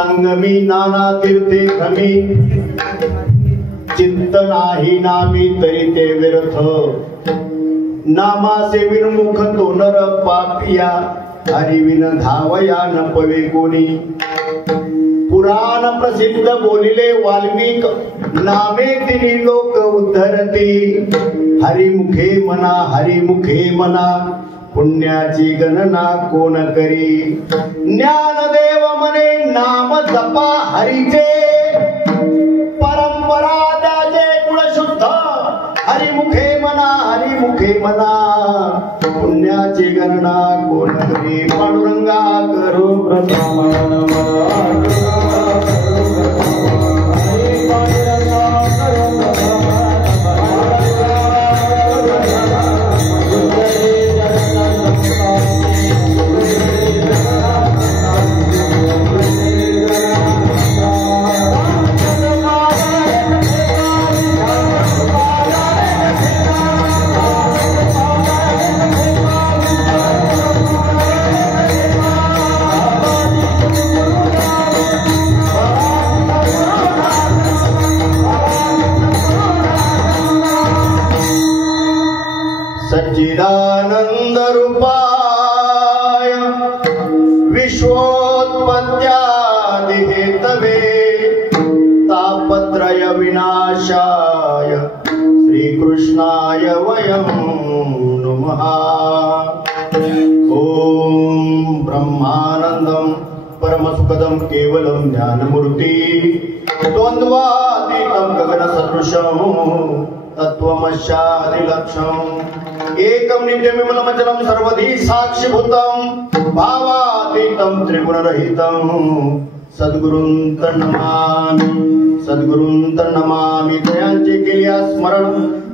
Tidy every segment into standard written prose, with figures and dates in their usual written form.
संगमी नाना तीर्थे भ्रमी चित्त नाही नामी तरी ते व्यर्थ नामासे विनमुख तो नर पापिया हरिविन धावया न पवे कोणी पुराण प्रसिद्ध बोलिले वाल्मिक नामे तिनी लोक उद्धरती हरिमुखे मना पुण्याची गणना कोण करी ज्ञानदेव म्हणे नाम जपा हरीचे परंपरा त्याचे कुळशुद्ध हरिमुखे मना पुण्याची गणना कोण करी पांडुरंगा करो प्रथम सच्चिदानंद रूपाय विश्वोत्पत्त्यादि हेतवे तापत्रय विनाशाय श्रीकृष्णाय वयं नमः। ओम ब्रह्मानंदं परमसुखदं केवलं ज्ञानमूर्ति द्वन्द्वातीतं गगनसदृशं तत्त्वमस्यादिलक्ष्यम् एकं नित्यविमलमचलं सर्वधी साक्षिभूतं भावातीतं त्रिगुणरहितं सद्गुरुं तन्नमामि दयांचे केल्या स्मरण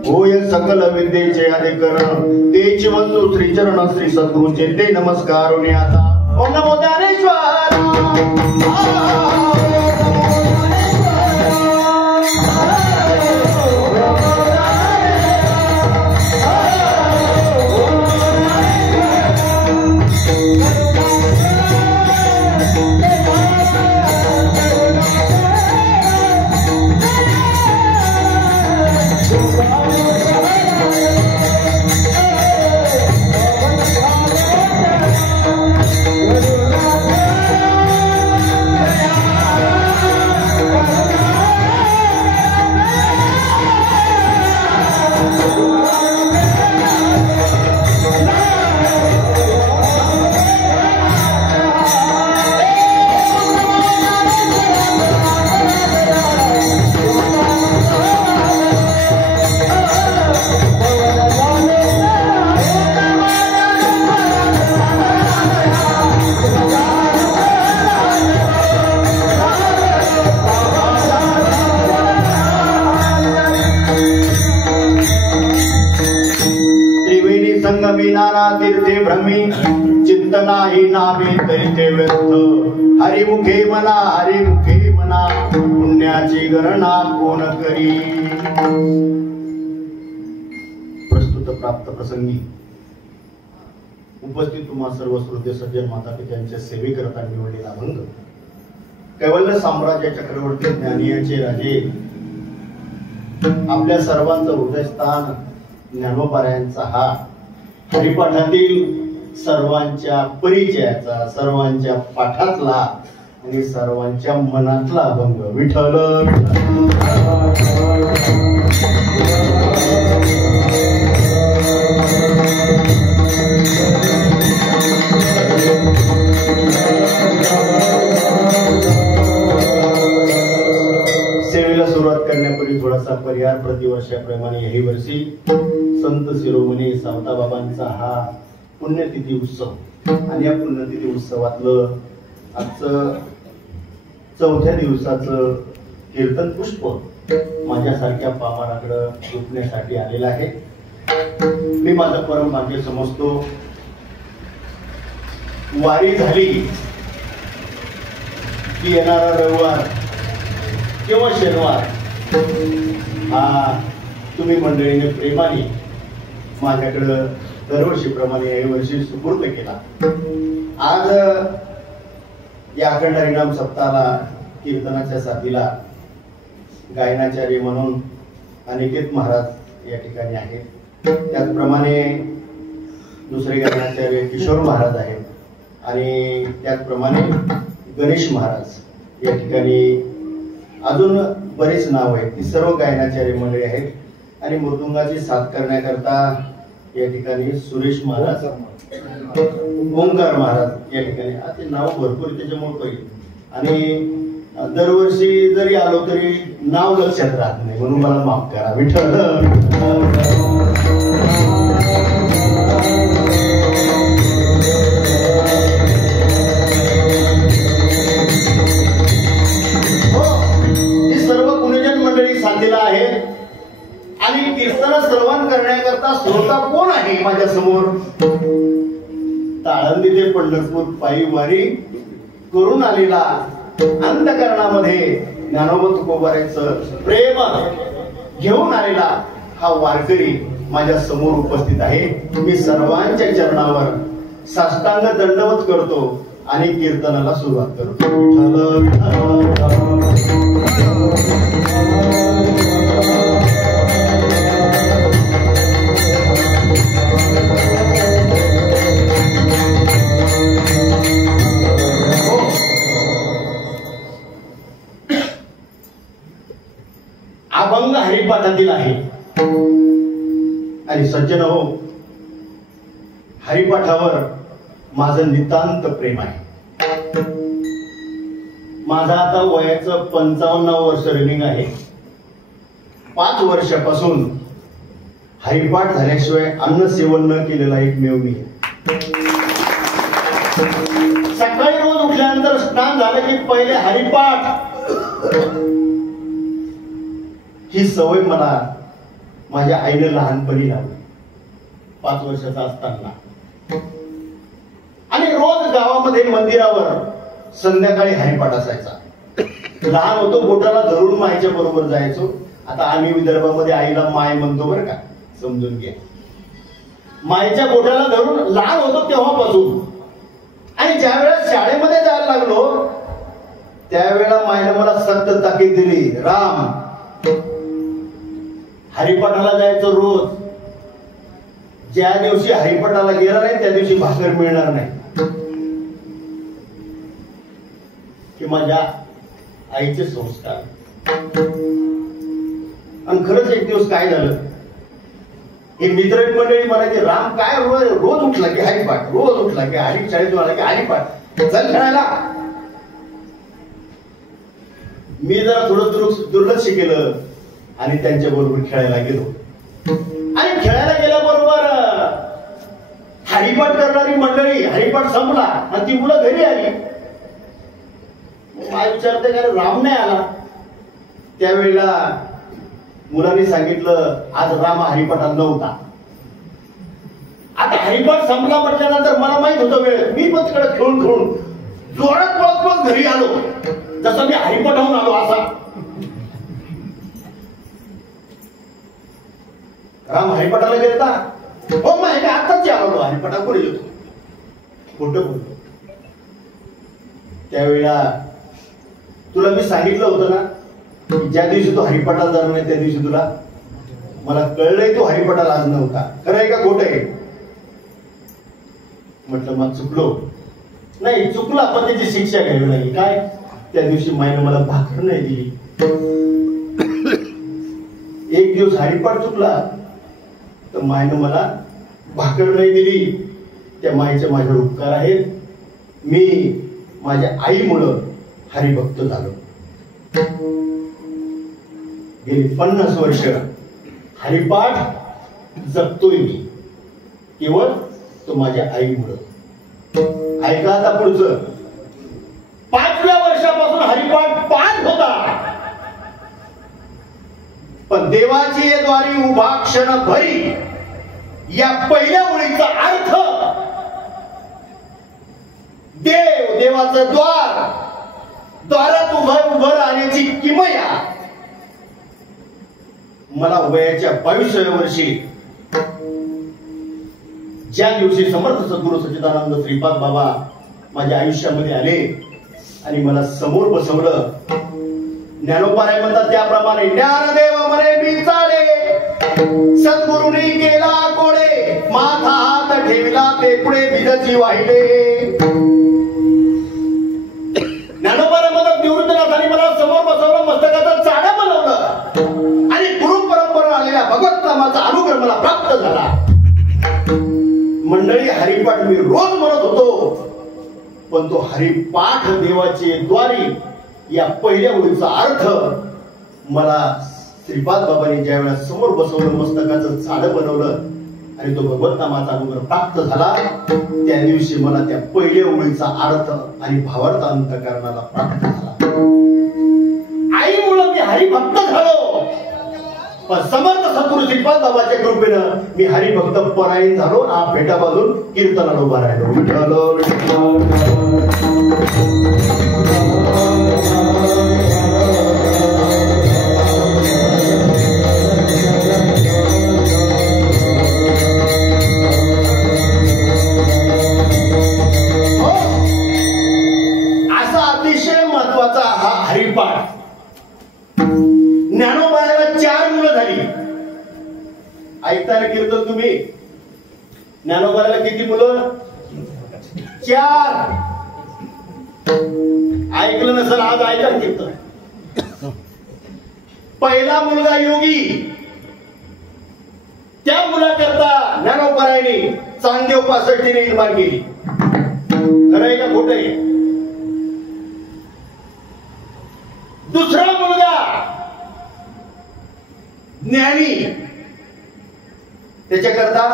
होय सकल विद्येचे अधिकरण तेची वंदू श्री चरण श्री सद्गुरूंचे ते नमस्कार आता ओम नमो ज्ञानेश्वर तीर्थे भ्रमी चित्त नाही नामे तरी ते व्यर्थ हरिमुखे मना पुण्याची गणना कोण करी। प्रस्तुत प्राप्त प्रसंगी उपस्थित तुम्हा सर्व श्रोते सज्जन माता पित्यांच्या सेवेकरता निवडलेला अभंग कैवल्य साम्राज्य चक्रवर्ती ज्ञानियांचे राजे आपल्या सर्वांचं हृदयस्थान ज्ञानोपाऱ्यांचा हा हरिपाठातील सर्वांच्या परिचयाचा सर्वांच्या पाठातला आणि सर्वांच्या मनातला अभंग विठ्ठल सेवेला सुरुवात करण्यापूर्वी थोडासा परिहार प्रतिवर्षाप्रमाणे यही वर्षी संत शिरोमणी सावता बाबांचा हा पुण्यतिथी उत्सव आणि या पुण्यतिथी उत्सवातलं आजचं 4थ्या दिवसाचं कीर्तन पुष्प माझ्यासारख्या पामराकडे झुकण्यासाठी आलेलं आहे। मी माझं परम भाग्य समजतो। वारी झाली की येणारा रविवार किंवा शनिवार हा तुम्ही मंडळीने प्रेमाने माझ्याकडे दरवर्षीप्रमाणे याही वर्षी सुपूर्द केला। आज या अखंड हरिनाम सप्ताहाला कीर्तनाच्या साथीला गायनाचार्य म्हणून अनिकेत महाराज या ठिकाणी आहेत. त्याचप्रमाणे दुसरे गायनाचार्य किशोर महाराज आहेत आणि त्याचप्रमाणे गणेश महाराज या ठिकाणी अजून बरेच नाव आहेत. ती सर्व गायनाचार्य मंडळी आहेत. आणि मृदुंगाची साथ करण्याकरता या ठिकाणी सुरेश महाराज, ओंकार महाराज या ठिकाणी. ते नाव भरपूर त्याच्यामुळे पाहिजे. आणि दरवर्षी जरी आलो तरी नाव लक्षात राहत नाही, म्हणून मला माफ करा. विठ्ठल ही सर्व गुणजन मंडळी साथीला आहे. आणि कीर्तन श्रवण करण्याकरता श्रोता कोण आहे माझ्या समोर? ताळंदी ते पंढरपूर पायी वारी करून आलेला, अंतःकरणामध्ये ज्ञानोबा तुकोबाराचं प्रेम घेऊन आलेला हा वारकरी माझ्या समोर उपस्थित आहे. मी सर्वांच्या चरणावर साष्टांग दंडवत करतो आणि कीर्तनाला सुरुवात करतो. अभंग हरिपाठातील आहे. आणि सज्जन हो, हरिपाठावर माझं नितांत प्रेम आहे. माझा आता वयाचं 55 वर्ष रनिंग आहे. 5 वर्षापासून हरिपाठ झाल्याशिवाय अन्न सेवन न केलेला एकमेव मी. सकाळी रोज उठल्यानंतर स्नान झालं की पहिले हरिपाठ. ही सवय मला माझ्या आईने लहानपणी लावली 5 वर्षाचा असताना. आणि रोज गावामध्ये मंदिरावर संध्याकाळी हरिपाठ असायचा. लहान होतो, बोटाला धरून मायच्या बरोबर जायचो. आता आम्ही विदर्भामध्ये आईला माय म्हणतो बरं का, समजून घ्या. मायच्या बोटाला धरून लहान होतो तेव्हापासून. आणि ज्या वेळेस शाळेमध्ये जायला लागलो त्यावेळेला मायने मला सक्त ताकीद दिली, राम हरिपाठाला जायचं रोज. ज्या दिवशी हरिपाठाला गेला नाही त्या दिवशी भाकर मिळणार नाही. की माझ्या आईचे संस्कार. आणि खरंच एक दिवस काय झालं, हे मित्र मंडळी म्हणायचे, राम काय रोज उठला की हरिपाठ, रोज उठला की हरी, शाळेतून आला की हरिपाठ, चल खेळायला. मी जरा थोडं दुर्लक्ष केलं आणि त्यांच्या बरोबर खेळायला गेलो. आणि खेळायला गेल्याबरोबर हरिपाठ करणारी मंडळी, हरिपाठ संपला आणि ती मुलं घरी आली. काय विचारते का राम नाही आला? त्यावेळेला मुलांनी सांगितलं, आज राम हरिपाठात नव्हता. आता हरिपाठ संपला म्हटल्यानंतर मला माहित होतं वेळ. मी पण तिकडे खेळून जोरात पळत घरी आलो, जसं मी हरिपाठाहून आलो असा. राम हरिपाठाला गेलता? हो माहिती, आताच आलो हरिपाठा पुढे येतो. खोटं बोलतो. त्यावेळेला तुला मी सांगितलं होतं ना की ज्या दिवशी तू हरिपाठाला जाणार नाही त्या दिवशी तुला. मला कळलंय तू हरिपाठाला आज नव्हता. खरं आहे का खोटं आहे? म्हटलं मग चुकलो. नाही चुकला, पण त्याची शिक्षा घ्यावी लागली. काय? त्या दिवशी मायने मला भाकर नाही दिली. एक दिवस हरिपाठ चुकला तर मायने मला भाकर नाही दिली. त्या मायचे माझ्यावर उपकार आहेत. मी माझ्या आईमुळं हरिभक्त झालो. गेली 50 वर्ष हरिपाठ जपतोय मी, केवळ तो माझ्या आईमुळं. ऐका आता पुढचं. 5व्या वर्षापासून हरिपाठ पाठ होता, पण देवाची द्वारी उभा क्षण भरी या पहिल्या ओळीचा अर्थ, देव देवाचं द्वार, द्वारात उभं राहण्याची किमया मला वयाच्या 22व्या वर्षी, ज्या दिवशी समर्थ सद्गुरू सच्चिदानंद श्रीपाद बाबा माझ्या आयुष्यामध्ये आले, आणि मला समोर बसवलं. ज्ञानोबाराय म्हणतात त्याप्रमाणे ज्ञानदेव मरे बिचाडे सद्गुरुनी गेला कोडे माथा हात ठेवला ते पुढे बिजची वाहिले. ज्ञानोबाराय म्हणतात निवृत्तीनाथांनी मला समोर बसवलं, मस्तकाचं चाडं बनवलं आणि गुरु परंपरा आलेल्या भगवत नामाचा अनुग्रह मला प्राप्त झाला. मंडळी हरिपाठ मी रोज म्हणत होतो, पण तो हरिपाठ देवाचे द्वारी या पहिल्या ओळीचा अर्थ मला श्रीपाद बाबांनी ज्या वेळा समोर बसवलं, मस्तकाचं झाडं बनवलं आणि तो भगवत नामाचा अनुग्रह प्राप्त झाला, त्या दिवशी मला त्या पहिल्या ओळीचा अर्थ आणि भावार्थ अंतःकरणाला प्राप्त झाला. आईमुळे मी हरिभक्त झालो, पण समर्थ सद्गुरु श्रीपाद बाबाच्या कृपेनं मी हरिभक्त परायण झालो. हा फेटा बाजून कीर्तनाला उभा राहिलो. असा अतिशय महत्वाचा हा हरिपाठ. ज्ञानोबाला 4 मुलं झाली. ऐकताना कीर्तन तुम्ही, ज्ञानोबाला किती मुलं? 4. ऐकलं नसेल आज ऐका कीर्तन. पहिला मुलगा योगी, त्या मुलाकरता ज्ञानोबारायने चांदेव 65 निर्माण केली. खरं आहे का खोटं आहे? दुसरा मुलगा ज्ञानी, त्याच्याकरता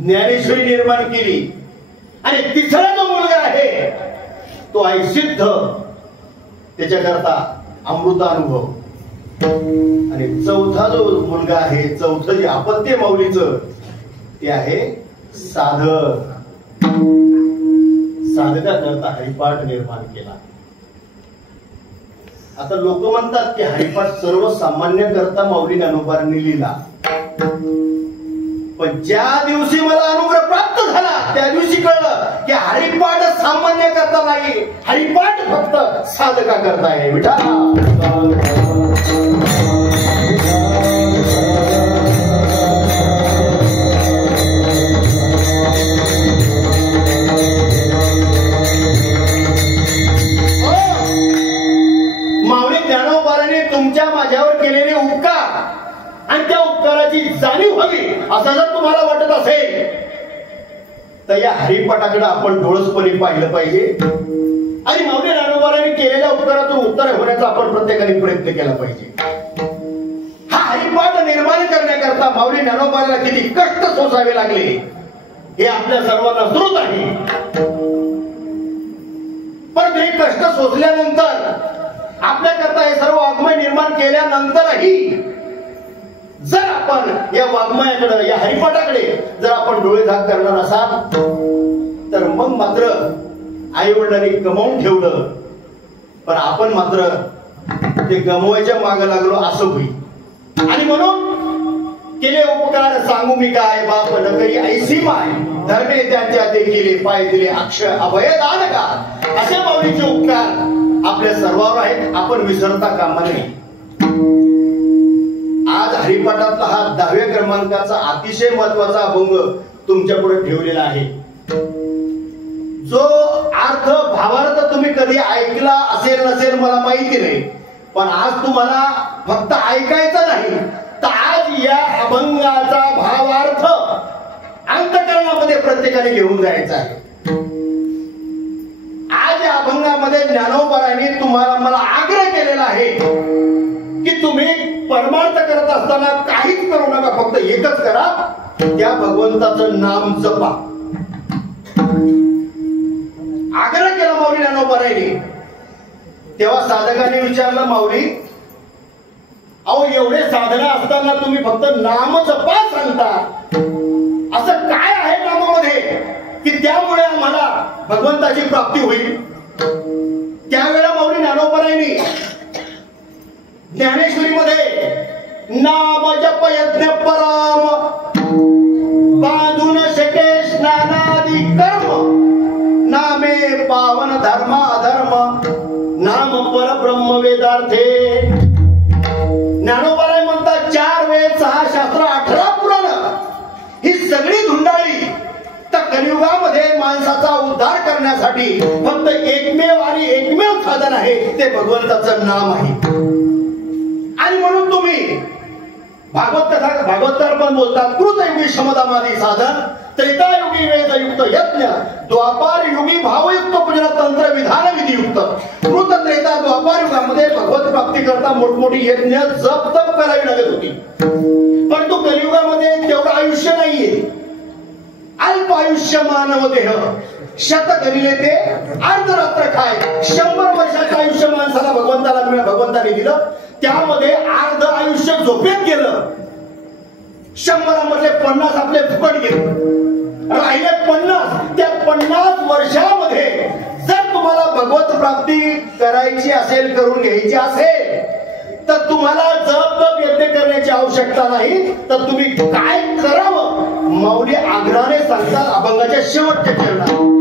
ज्ञानेश्वरी निर्माण केली. आणि तिसरा जो मुलगा आहे तो आहे सिद्ध, त्याच्याकरता अमृतानुभव. आणि चौथा जो मुलगा आहे, चौथं जे अपत्य माऊलीचं, ते आहे साधक. साधकाकरता हरिपाठ निर्माण केला. आता लोक म्हणतात की हरिपाठ सर्वसामान्य करता माऊली ज्ञानोबांनी लिहिला, पण ज्या दिवशी मला अनुग्रह प्राप्त झाला त्या दिवशी कळलं की हरिपाठ सामान्य करता नाही, हरिपाठ फक्त साधका करता आहे. माऊली ज्ञानोबाराने तुमच्या माझ्यावर केलेले उपकार आणि त्या उपकाराची जाणीव व्हावी असं जर तुम्हाला वाटत असेल तर या हरिपाठाकडे आपण डोळसपणे पाहिलं पाहिजे. आणि माऊली ज्ञानोबाराने केलेल्या उपकारातून उत्तर होण्याचा आपण प्रत्येकाने प्रयत्न केला पाहिजे. हा हरिपाठ निर्माण करण्याकरता माऊली ज्ञानोबाराला किती कष्ट सोसावे लागले हे आपल्या सर्वांना श्रुत आहे. पण हे कष्ट सोसल्यानंतर आपल्याकरता हे सर्व वाङ्मय निर्माण केल्यानंतरही जर आपण या वाङ्मयाकडे, या हरिपाठाकडे जर आपण डोळे झाक करणार असाल तर मग मात्र आई वडिलांनी गमावून ठेवलं, पण आपण मात्र ते गमवायच्या मागे लागलो असं होईल. आणि म्हणून केले उपकार सांगू मी काय, बाप न करी ऐसी माय, धर्मे त्यांच्या ते केले पाय दिले अक्षय अभयदान का. असे माऊलीचे उपकार आपल्या सर्वांवर आहेत, आपण विसरता कामा नये. आज हरिपाठातला हा 10व्या क्रमांकाचा अतिशय महत्वाचा अभंग तुमच्या पुढे ठेवलेला आहे. जो अर्थ भावार्थ तुम्ही कधी ऐकला असेल नसेल मला माहिती नाही, पण आज तुम्हाला फक्त ऐकायचं नाही तर आज या अभंगाचा भावार्थ अंतःकरणामध्ये प्रत्येकाने घेऊन जायचा आहे. आज या अभंगामध्ये ज्ञानोबारांनी तुम्हाला मला आग्रह केलेला आहे की तुम्ही परमार्थ करत असताना काहीच करू नका, फक्त एकच करा, त्या भगवंताचं नाम जपा. आग्रह केला माऊली ज्ञानोबारांनी. तेव्हा साधकाने विचारलं, माऊली अहो एवढे साधना असताना तुम्ही फक्त नाम जपा सांगता, असं काय आहे नामामध्ये की त्यामुळे आम्हाला भगवंताची प्राप्ती होईल? त्यावेळेला माऊली ज्ञानोबारांनी ज्ञानेश्वरीमध्ये नाम जप यज्ञ पराम बांधून शके स्नानादी कर्म नामे पावन धर्म अधर्म वेदार्थे. ज्ञानोबाराय म्हणतात 4 वेद 6 शास्त्र 18 पुराण ही सगळी धुंडाळी तर कलियुगामध्ये माणसाचा उद्धार करण्यासाठी फक्त एकमेव आणि एकमेव साधन आहे ते भगवंताचं नाम आहे. आणि म्हणून तुम्ही भागवतर पण बोलतात कृतयुगी शमदमादी साधन, त्रेतायुगी वेदयुक्त यज्ञ, द्वापार युगी भावयुक्त पूजन तंत्र विधान विधियुक्त. कृत त्रेता द्वापार युगामध्ये भगवत प्राप्ती करता मोठमोठी यज्ञ जप तप करावी लागत होती. परंतु कलियुगामध्ये तेवढं आयुष्य नाहीये. अल्प आयुष्य मानव देह शत करिले ते अर्धरात्र खाय. 100 वर्षाचं आयुष्य माणसाला भगवंताने दिलं. त्यामध्ये अर्ध आयुष्य झोपेत गेलं. 100 मधले 50 आपले फुकट गेले. राहिले 50. त्या 50 वर्षामध्ये जर तुम्हाला भगवत प्राप्ती करायची असेल, करून घ्यायची असेल, तर तुम्हाला जप तप यज्ञ करण्याची आवश्यकता नाही. तर तुम्ही काय करावं माऊली आग्रहाने सांगतात अभंगाच्या शेवटच्या चरणात.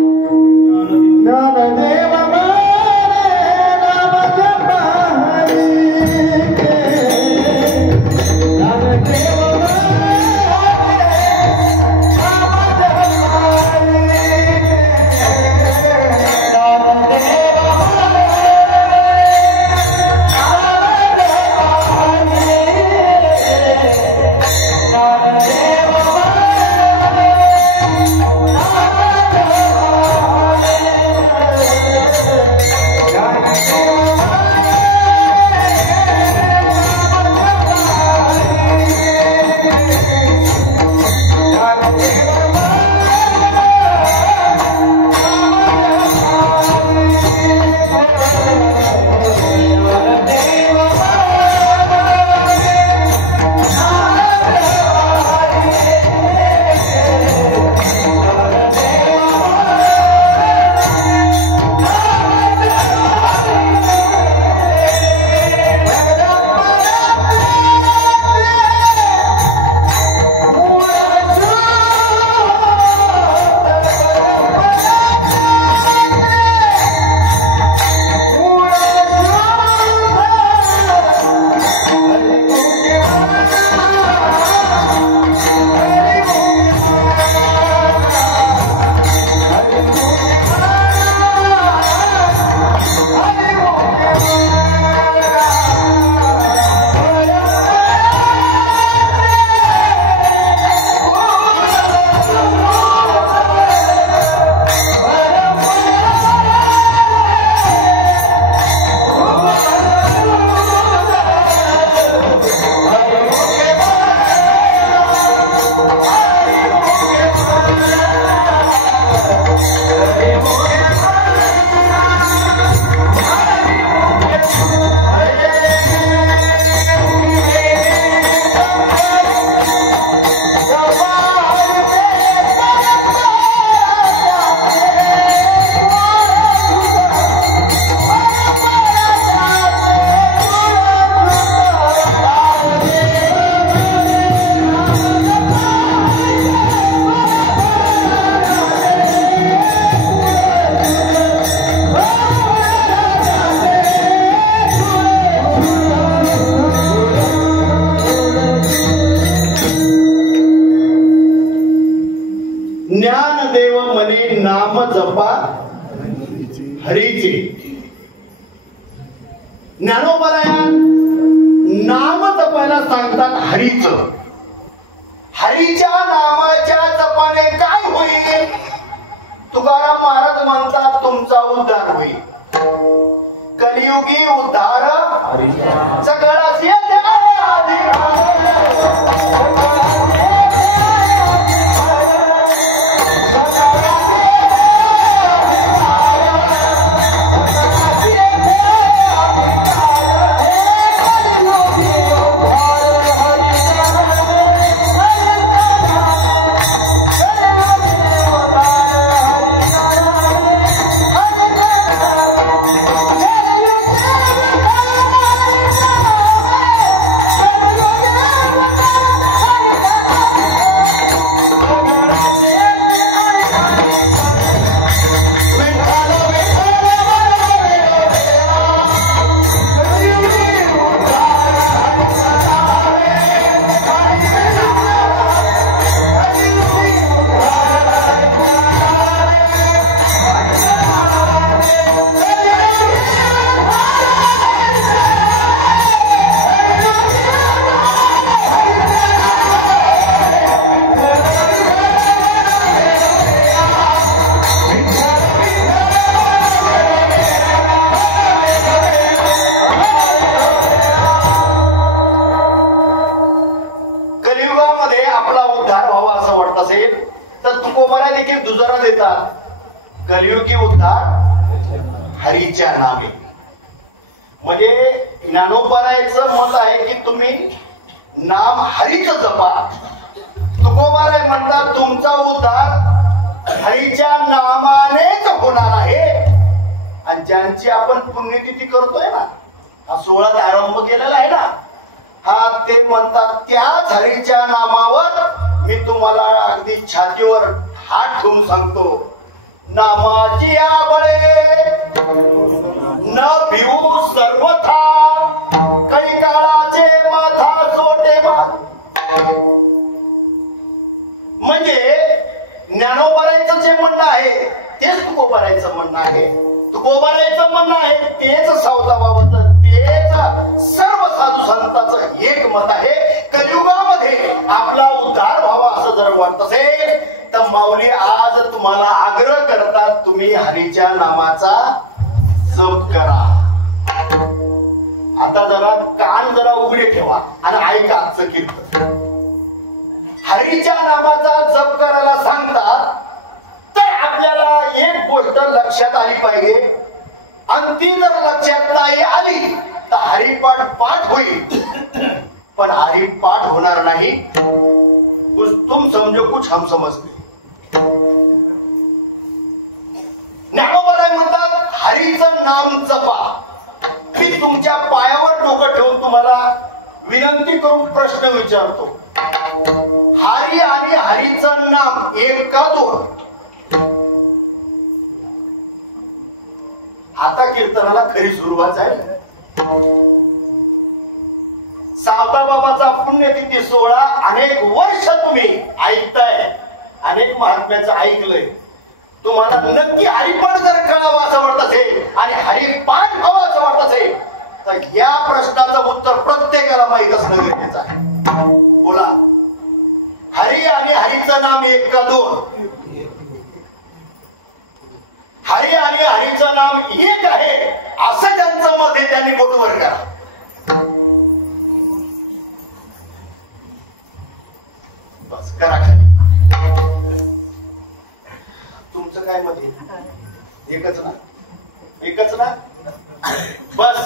ज्ञानदेव म्हणे नाम जपा हरीचे. ज्ञानोबराया नाम जपायला सांगतात हरीचं. हरीच्या नामाच्या जपाने काय होईल? तुकाराम महाराज म्हणतात तुमचा उद्धार होईल. कलियुगी उद्धार सगळा तुकोबारा देखील दुजोरा देतात, कलियुगी उद्धार हरीच्या नामे. म्हणजे ज्ञानोबारायचं मत आहे की तुम्ही नाम हरीच जपा. तुकोबाराय म्हणतात तुमचा उद्धार हरीच्या नामानेच होणार आहे. आणि ज्यांची आपण पुण्यतिथी करतोय ना, हा 16 आरंभ केलेला आहे ना, हा ते म्हणतात त्याच हरीच्या नामावर मी तुम्हाला अगदी छातीवर हात ठेवून सांगतो, नामाची आबळे न भिवू सर्वथा, काही काळाचे माथा सोटे म्हणजे ज्ञानोबारायचं जे म्हणणं आहे तेच तुकोबारायचं म्हणणं आहे. तुकोबारायचं म्हणणं आहे तेच सावताबाबाचं, तेच सर्व साधू संतांचं एक मत आहे. कलियुगामध्ये आपला उद्धार व्हावा असं जर वाटत असेल तर माऊली आज तुम्हाला आग्रह करतात, तुम्ही हरीच्या नामाचा जप करा. आता जरा कान जरा उघडे ठेवा आणि ऐका आजचं कीर्तन. हरीच्या नामाचा जप करायला सांगतात तर आपल्याला एक गोष्ट लक्षात आली पाहिजे, आणि ती जर लक्षात नाही आली तर हरिपाठ पाठ होईल, पण हरिपाठ होणार नाही. तुम समजो कुछ हम समजते. ज्ञानोबाराय म्हणतात हरीचं नाम जपा. मी तुमच्या पायावर डोकं ठेवून तुम्हाला विनंती करून प्रश्न विचारतो, हरी आणि हरीचं नाम एक का दोन? आता कीर्तनाला खरी सुरुवात आहे. सावताबाबाचा पुण्यतिथी 16 अनेक वर्ष तुम्ही ऐकताय, अनेक महात्म्याचं ऐकलंय. तुम्हाला नक्की हरिपाठ जर कळावं असं वाटत असेल आणि हरिपाठ व्हावं असं वाटत असेल तर या प्रश्नाचं उत्तर प्रत्येकाला माहीत असणं गरजेचं आहे. बोला, हरी आणि हरीचं नाम एक का दोन? हरी आणि हरीचं नाम एक आहे असं ज्यांचं मत आहे त्यांनी बोट वर करा. बस करा खाली. तुमचं काय मत आहे? एकच ना, एकच ना. बस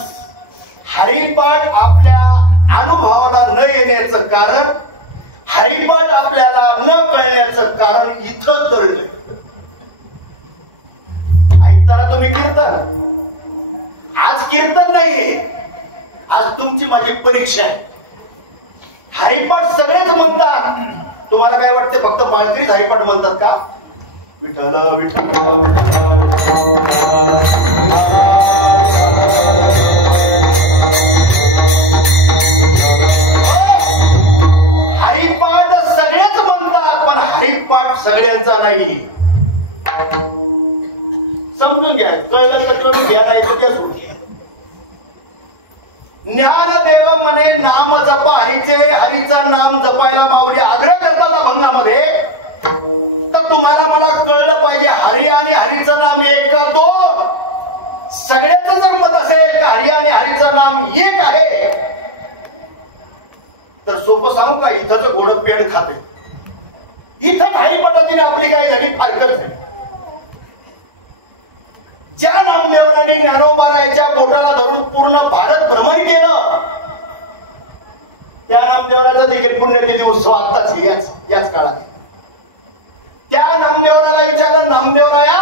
हरिपाठ आपल्या अनुभवाला न येण्याचं कारण, हरिपाठ आपल्याला न कळण्याचं कारण इथं दडलंय. ऐकताना तुम्ही कीर्तन, आज कीर्तन नाहीये, आज तुमची माझी परीक्षा आहे. हरिपाठ सगळेच म्हणतात. तुम्हाला काय वाटते फक्त माळकरीच हरिपाठ म्हणतात का? विठ्ठल विठ्ठल हरिपाठ सगळेच म्हणतात, पण हरिपाठ सगळ्यांचा नाही. समजून घ्या, कळलं तर घ्या, नाही तर त्या सोडून घ्या. ज्ञानदेव म्हणे नाम जपा हरीचे, हरीचं नाम जपायला माऊली आग्रह करतात अभंगामध्ये. तर तुम्हाला मला कळलं पाहिजे हरी आणि हरीचं नाम एक का दोन? सगळ्याच जर मत असेल का हरी आणि हरीचं नाम एक आहे तर सोपं सांगू का, इथंच घोडं पेड खाते. इथं हरिपाठाने आपली काय झाली फारकत आहे. ज्या नामदेवराने ज्ञानोबारायच्या बोटाला धरून पूर्ण भारत भ्रमण केलं, त्या नामदेवराचा देखील पुण्यतिथी उत्सव आत्ताच याच काळात. त्या नामदेवराला विचारलं, नामदेवराया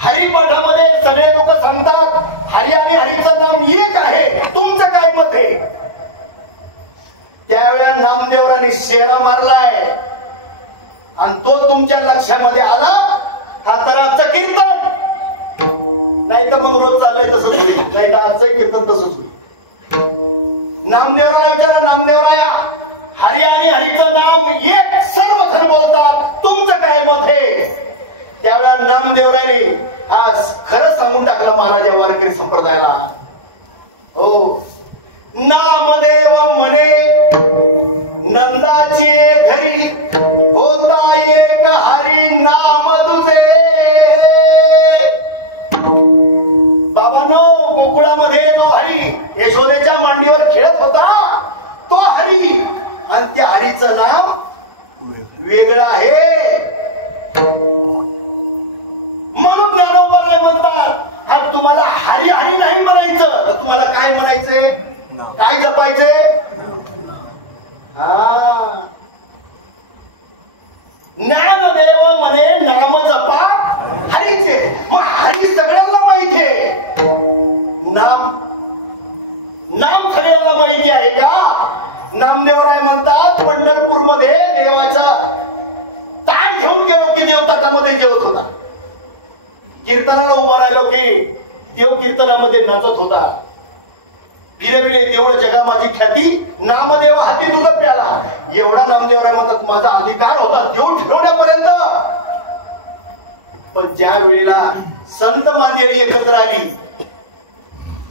हरिपाठामध्ये सगळे लोक सांगतात हरी आणि हरीचं नाम एक आहे, तुमचं काय मत आहे? त्यावेळेला नामदेवराने शेरा मारलाय आणि तो तुमच्या लक्षामध्ये आला. हा तर आजचं कीर्तन नाही तर मग रोज चाललंय तसंच होईल, नाही तर आजचं कीर्तन तसंच होईल. नामदेवराया विचारा, नामदेवराया हरी आणि हरीचं नाम एक सर्वजण बोलतात, तुमचं काय मत आहे? त्यावेळेला नामदेवराने आज खरं सांगून टाकलं महाराजा वारकरी संप्रदायाला. हो, नामदेव म्हणे नंदाची घरी होता एक हरी नाम तुझे. बाबांनो, गोकुळामध्ये जो हरी यशोदेच्या मांडीवर खेळत होता तो हरी, आणि त्या हरीचं नाम वेगळं आहे. नामदेवराय म्हणतात पंढरपूरमध्ये देवाचा ताट घेऊन गेलो की देव ताटामध्ये जेवत होता. कीर्तनाला उभा राहिलो की देव कीर्तनामध्ये नाचत होता. बिरे देवळ जगा माझी ख्याती नामदेव हाती तुझं प्याला. एवढा नामदेवराय म्हणतात माझा अधिकार होता देव ठरवण्यापर्यंत. पण ज्या वेळेला संत मंडळी एकत्र आली,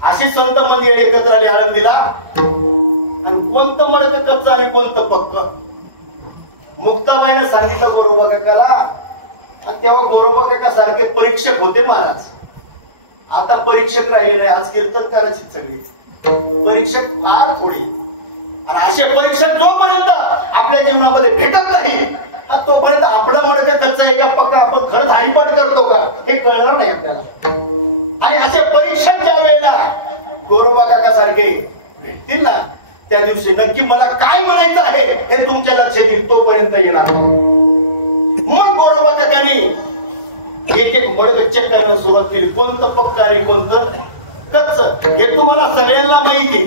अशी संत मंडळी एकत्र आली आळंदीला, आणि कोणतं मडक कच्च आणि कोणतं पक्क. मुक्ताबाईने सांगितलं गोरोबा काकाला, आणि तेव्हा गोरोबा काका सारखे परीक्षक होते महाराज. आता परीक्षक राहिले नाही, आज कीर्तनकाराची सगळी परीक्षक फार थोडी. आणि असे परीक्षक जोपर्यंत आपल्या जीवनामध्ये भेटत नाही तोपर्यंत आपलं मडकं कच्चं आहे का पक्का, आपण खरंच हरिपाठ करतो का हे कळणार नाही आपल्याला. आणि असे परीक्षक ज्या वेळेला गोरोबा काका सारखे भेटतील ना, त्या दिवशी नक्की मला काय म्हणायचं आहे हे तुमच्या लक्षात येईल, तोपर्यंत येणार. मग गोरोबा काकांनी एक एक मडकं चेक करायला सुरुवात केली, कोणतं पक्क आणि कोणतं कच्च हे तुम्हाला सगळ्यांना माहिती.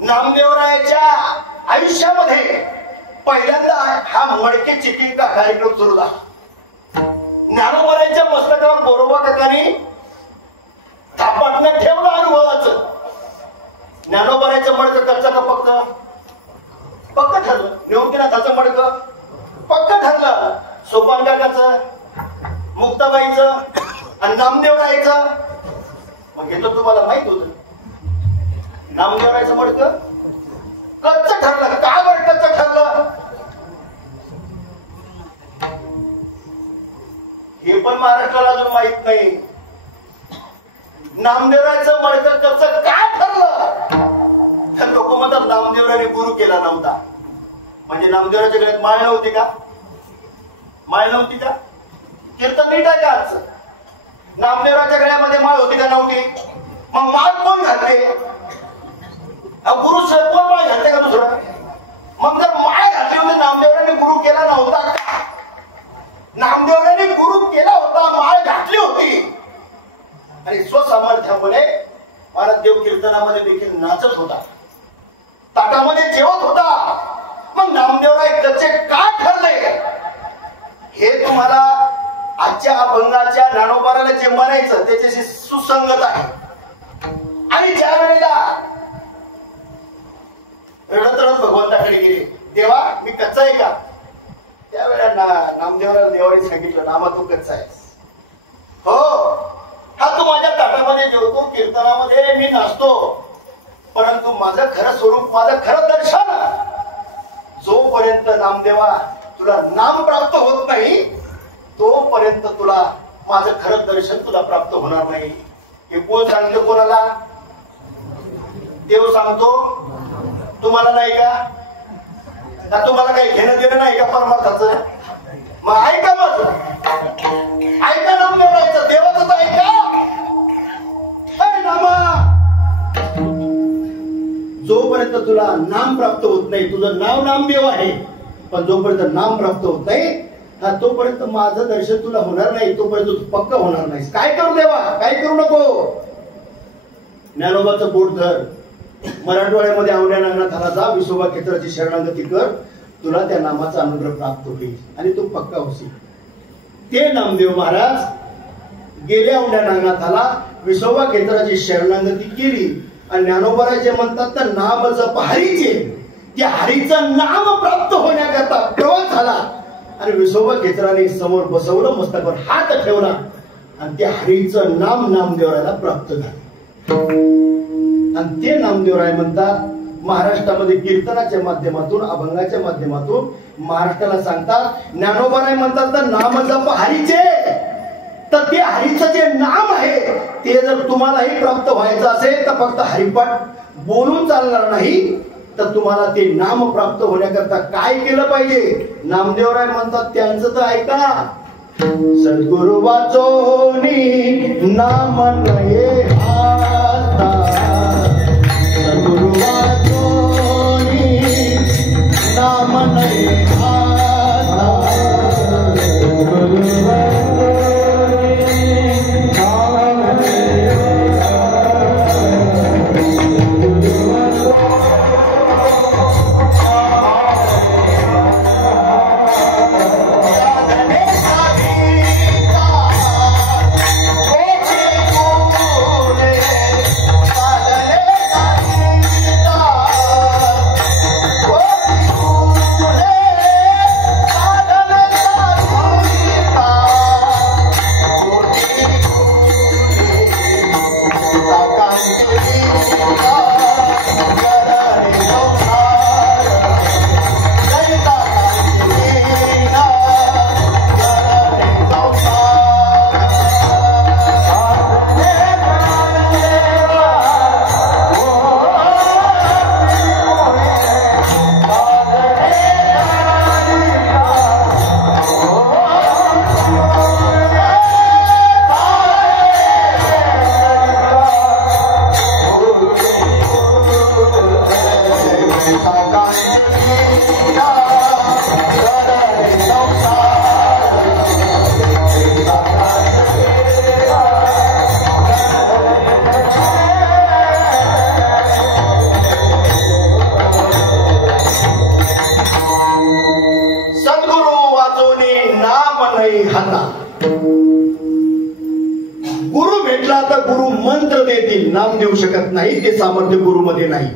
नामदेवरायाच्या आयुष्यामध्ये पहिल्यांदा हा मडके चेकिंग का कार्यक्रम सुरू झाला. ज्ञानोबारायांच्या मस्तकावर गोरोबा काकांनी थापाटणं ठेवलं अनुभवाचं. ज्ञानोबारायांचं मडकं कच्चं का पक्क? पक्क ठरलं. निवृत्तीनाथाचं मडकं पक्क ठरलं. सोपान काकाचं, मुक्ताबाईचं आणि नामदेवरायचं. मग हे तर तुम्हाला माहित होतं. नामदेवरायचं मडकं कच्च ठरलं. का बरं कच्च ठरलं हे पण महाराष्ट्राला अजून माहित नाही. नामदेवरायचं मडकं कच्च का ठरलं तर लोक म्हणतात नामदेवराने गुरु केला नव्हता. म्हणजे नामदेवराच्या गळ्यात माळ नव्हती का? माळ नव्हती का? कीर्तन नीट आहे का आजचं? नामदेवराच्या गळ्यामध्ये माळ होती का नव्हती? मग माळ कोण घालते? गुरु कोण माळ घालते का दुसरं? मग जर माळ घातली होती नामदेवराने गुरु केला नव्हता का? नामदेवराने गुरु केला होता, माळ घातली होती आणि स्वसामर्थ्यामुळे महाराज देव कीर्तनामध्ये देखील नाचत होता, ताटामध्ये जेवत होता. मग नामदेवराय कच्चे का ठरले हे तुम्हाला आजच्या अभंगाच्या ज्ञानोबाराला जे म्हणायचं त्याच्याशी सुसंगत आहे. आणि ज्या वेळेला रडत रडत भगवंताकडे गेले, देवा मी कच्चा आहे का? त्यावेळेला नामदेवराला देवाने सांगितलं, नामा तू कच्चा आहेस. हो, हा तू माझ्या ताटामध्ये जेवतो, कीर्तनामध्ये मी नाचतो, परंतु माझं खरं स्वरूप, माझं खरं दर्शन जोपर्यंत नामदेवा तुला नाम प्राप्त होत नाही तोपर्यंत तुला माझं खरं दर्शन तुला प्राप्त होणार नाही. हे कोण सांगतो कोणाला? देव सांगतो. तुम्हाला नाही का? तुम्हाला काही घेणं देणं नाही का परमार्थाचं? मग ऐका, मग ऐका नामदेवरायचं, देवाचं ऐका. जोपर्यंत तुला नाम प्राप्त होत नाही, तुझं नाव नामदेव आहे, पण जोपर्यंत नाम प्राप्त होत नाही तोपर्यंत माझं दर्शन तुला होणार नाही, तोपर्यंत तू पक्क होणार नाही. काय करू देवा? काय करू नको. ज्ञानोबाचं बोट धर, मराठवाड्यामध्ये आवड्या नागनाथाला जा, विसोबा क्षेत्राची शरणागती कर, तुला त्या नामाचा अनुग्रह प्राप्त होईल आणि तू पक्का होशील. ते नामदेव महाराज गेल्या औंढ्या नागनाथाला विसोबा क्षेत्राची शरणागती केली आणि ज्ञानोबाराजे म्हणतात तर नाम जप हरीचे, त्या हरीचं नाम प्राप्त होण्याकरता प्रवास झाला आणि विसोबा क्षेत्राने समोर बसवलं, मस्तकावर हात ठेवला आणि त्या हरीचं नाम नामदेवराला प्राप्त झालं. आणि ते नामदेवराय म्हणतात महाराष्ट्रामध्ये कीर्तनाच्या माध्यमातून, अभंगाच्या माध्यमातून महाराष्ट्राला सांगतात. ज्ञानोबाराय म्हणतात तर नाम जप हरीचे, तर ते हरीचं जे नाम आहे ते जर तुम्हालाही प्राप्त व्हायचं असेल तर फक्त हरिपाठ बोलून चालणार नाही, तर तुम्हाला ते नाम प्राप्त होण्याकरता काय केलं पाहिजे? नामदेवराय म्हणतात त्यांचं तर ऐका. सद्गुरु वाचोनी नाम नये आता, सद्गुरु वाचोनी नाम नये आता, नाम नाही हाता. गुरु भेटला तर गुरु मंत्र देतील, नाम देऊ शकत नाही, ते सामर्थ्य गुरुमध्ये नाही.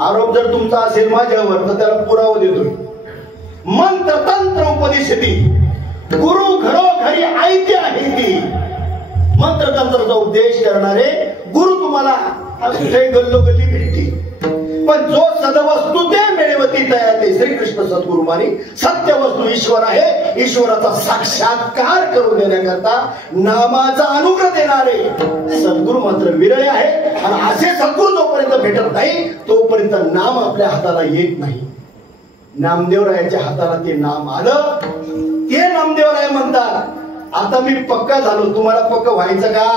आरोप जर तुमचा असेल माझ्यावर तर त्याला पुरावा देतोय. मंत्र तंत्र उपदेशती गुरु घरोघरी ऐते आहे ती. मंत्र तंत्राचा उपदेश करणारे गुरु तुम्हाला गल्लोगल्ली भेटतील, पण जो सदवस्तू ते मिळवती तया ते श्रीकृष्ण सद्गुरु मानी. सत्य वस्तू ईश्वर आहे. ईश्वराचा साक्षात्कार करून देण्याकरता नामाचा अनुग्रह देणारे सद्गुरु मात्र विरळे आहे. आणि असे सद्गुरु जोपर्यंत भेटत नाही तोपर्यंत नाम आपल्या हाताला येत नाही. नामदेवरायाच्या हाताला ते नाम आलं, ते नामदेवराय म्हणतात आता मी पक्का झालो. तुम्हाला पक्क व्हायचं का?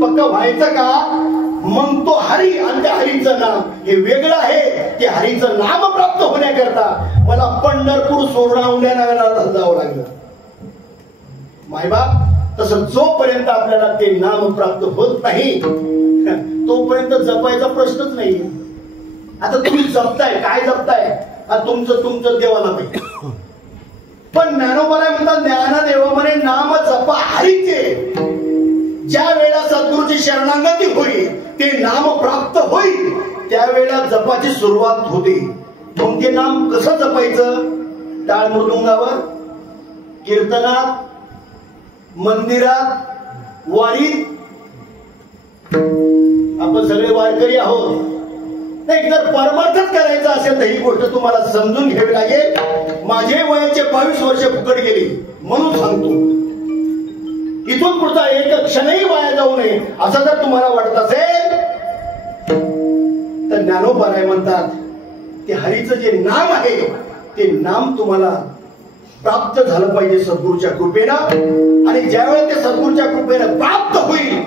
पक्क व्हायचं का? मग तो हरी आणि त्या हरीचं नाम हे वेगळं आहे. ते हरीचं नाम प्राप्त होण्याकरता मला पंढरपूर सोरणा उंड्यानगराला जावं लागलं. मायबाप तसं जोपर्यंत आपल्याला ते नाम प्राप्त होत नाही तोपर्यंत जपायचा प्रश्नच नाही. आता तुम्ही जपताय, काय जपताय? तुमचं देवाला नाही. पण ज्ञानोबाला म्हणतात ज्ञानदेव म्हणे नाम जपा हरीचे. ज्या वेळेला सद्गुरूची शरणागती होईल, ते नाम प्राप्त होईल, त्यावेळेला जपाची सुरुवात होते. मग ते नाम कसं जपायचं? टाळ मृदुंगावर, कीर्तनात, मंदिरात, वारीत. आपण सगळे वारकरी आहोत. नाही, जर परमार्थच करायचा असेल तर ही गोष्ट तुम्हाला समजून घ्यावी लागेल. माझे वयाचे 22 वर्ष फुकट गेली म्हणून सांगतो. इथून पुढचा एक क्षणही वाया जाऊ नये असं जर तुम्हाला वाटत असेल तर ज्ञानोबाराय म्हणतात ते हरीचं जे नाम आहे ते नाम तुम्हाला प्राप्त झालं पाहिजे सद्गुरूच्या कृपेनं. आणि ज्यावेळेला ते सद्गुरूच्या कृपेनं प्राप्त होईल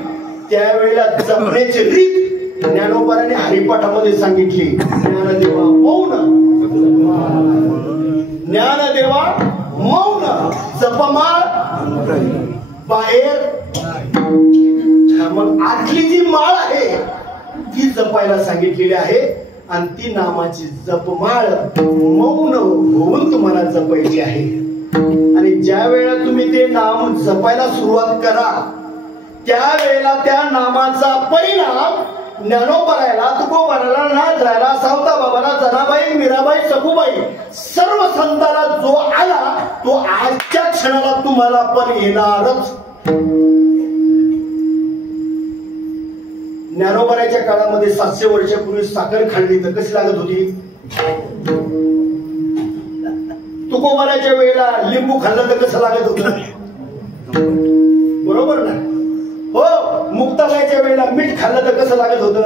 त्यावेळेला जपण्याची रीत ज्ञानोबाराने हरिपाठामध्ये सांगितली. ज्ञानदेवा मौन, ज्ञानदेवा मौन, जपमाळ बाहेर. मग आतली जी माळ आहे ती जपायला सांगितलेली आहे. आणि ती नामाची जपमाळ मौन होऊन तुम्हाला जपायची आहे. आणि ज्या वेळेला तुम्ही ते नाम जपायला सुरुवात करा त्यावेळेला त्या नामाचा परिणाम ज्ञानोबारायला, तुकोबारायला, नाथरायला, सावता बाबाला, जनाबाई, मीराबाई, सखूबाई सर्व संतांना जो आला तो आजच्या क्षणाला तुम्हाला पण येणारच. ज्ञानोबारायच्या काळामध्ये 700 वर्षापूर्वी साखर खाल्ली तर कशी लागत होती? तुकोबारायच्या वेळेला लिंबू खाल्लं तर कसं लागत होत? बरोबर ना? हो, मुक्ताबाईच्या वेळेला मीठ खाल्लं तर कसं लागत होत?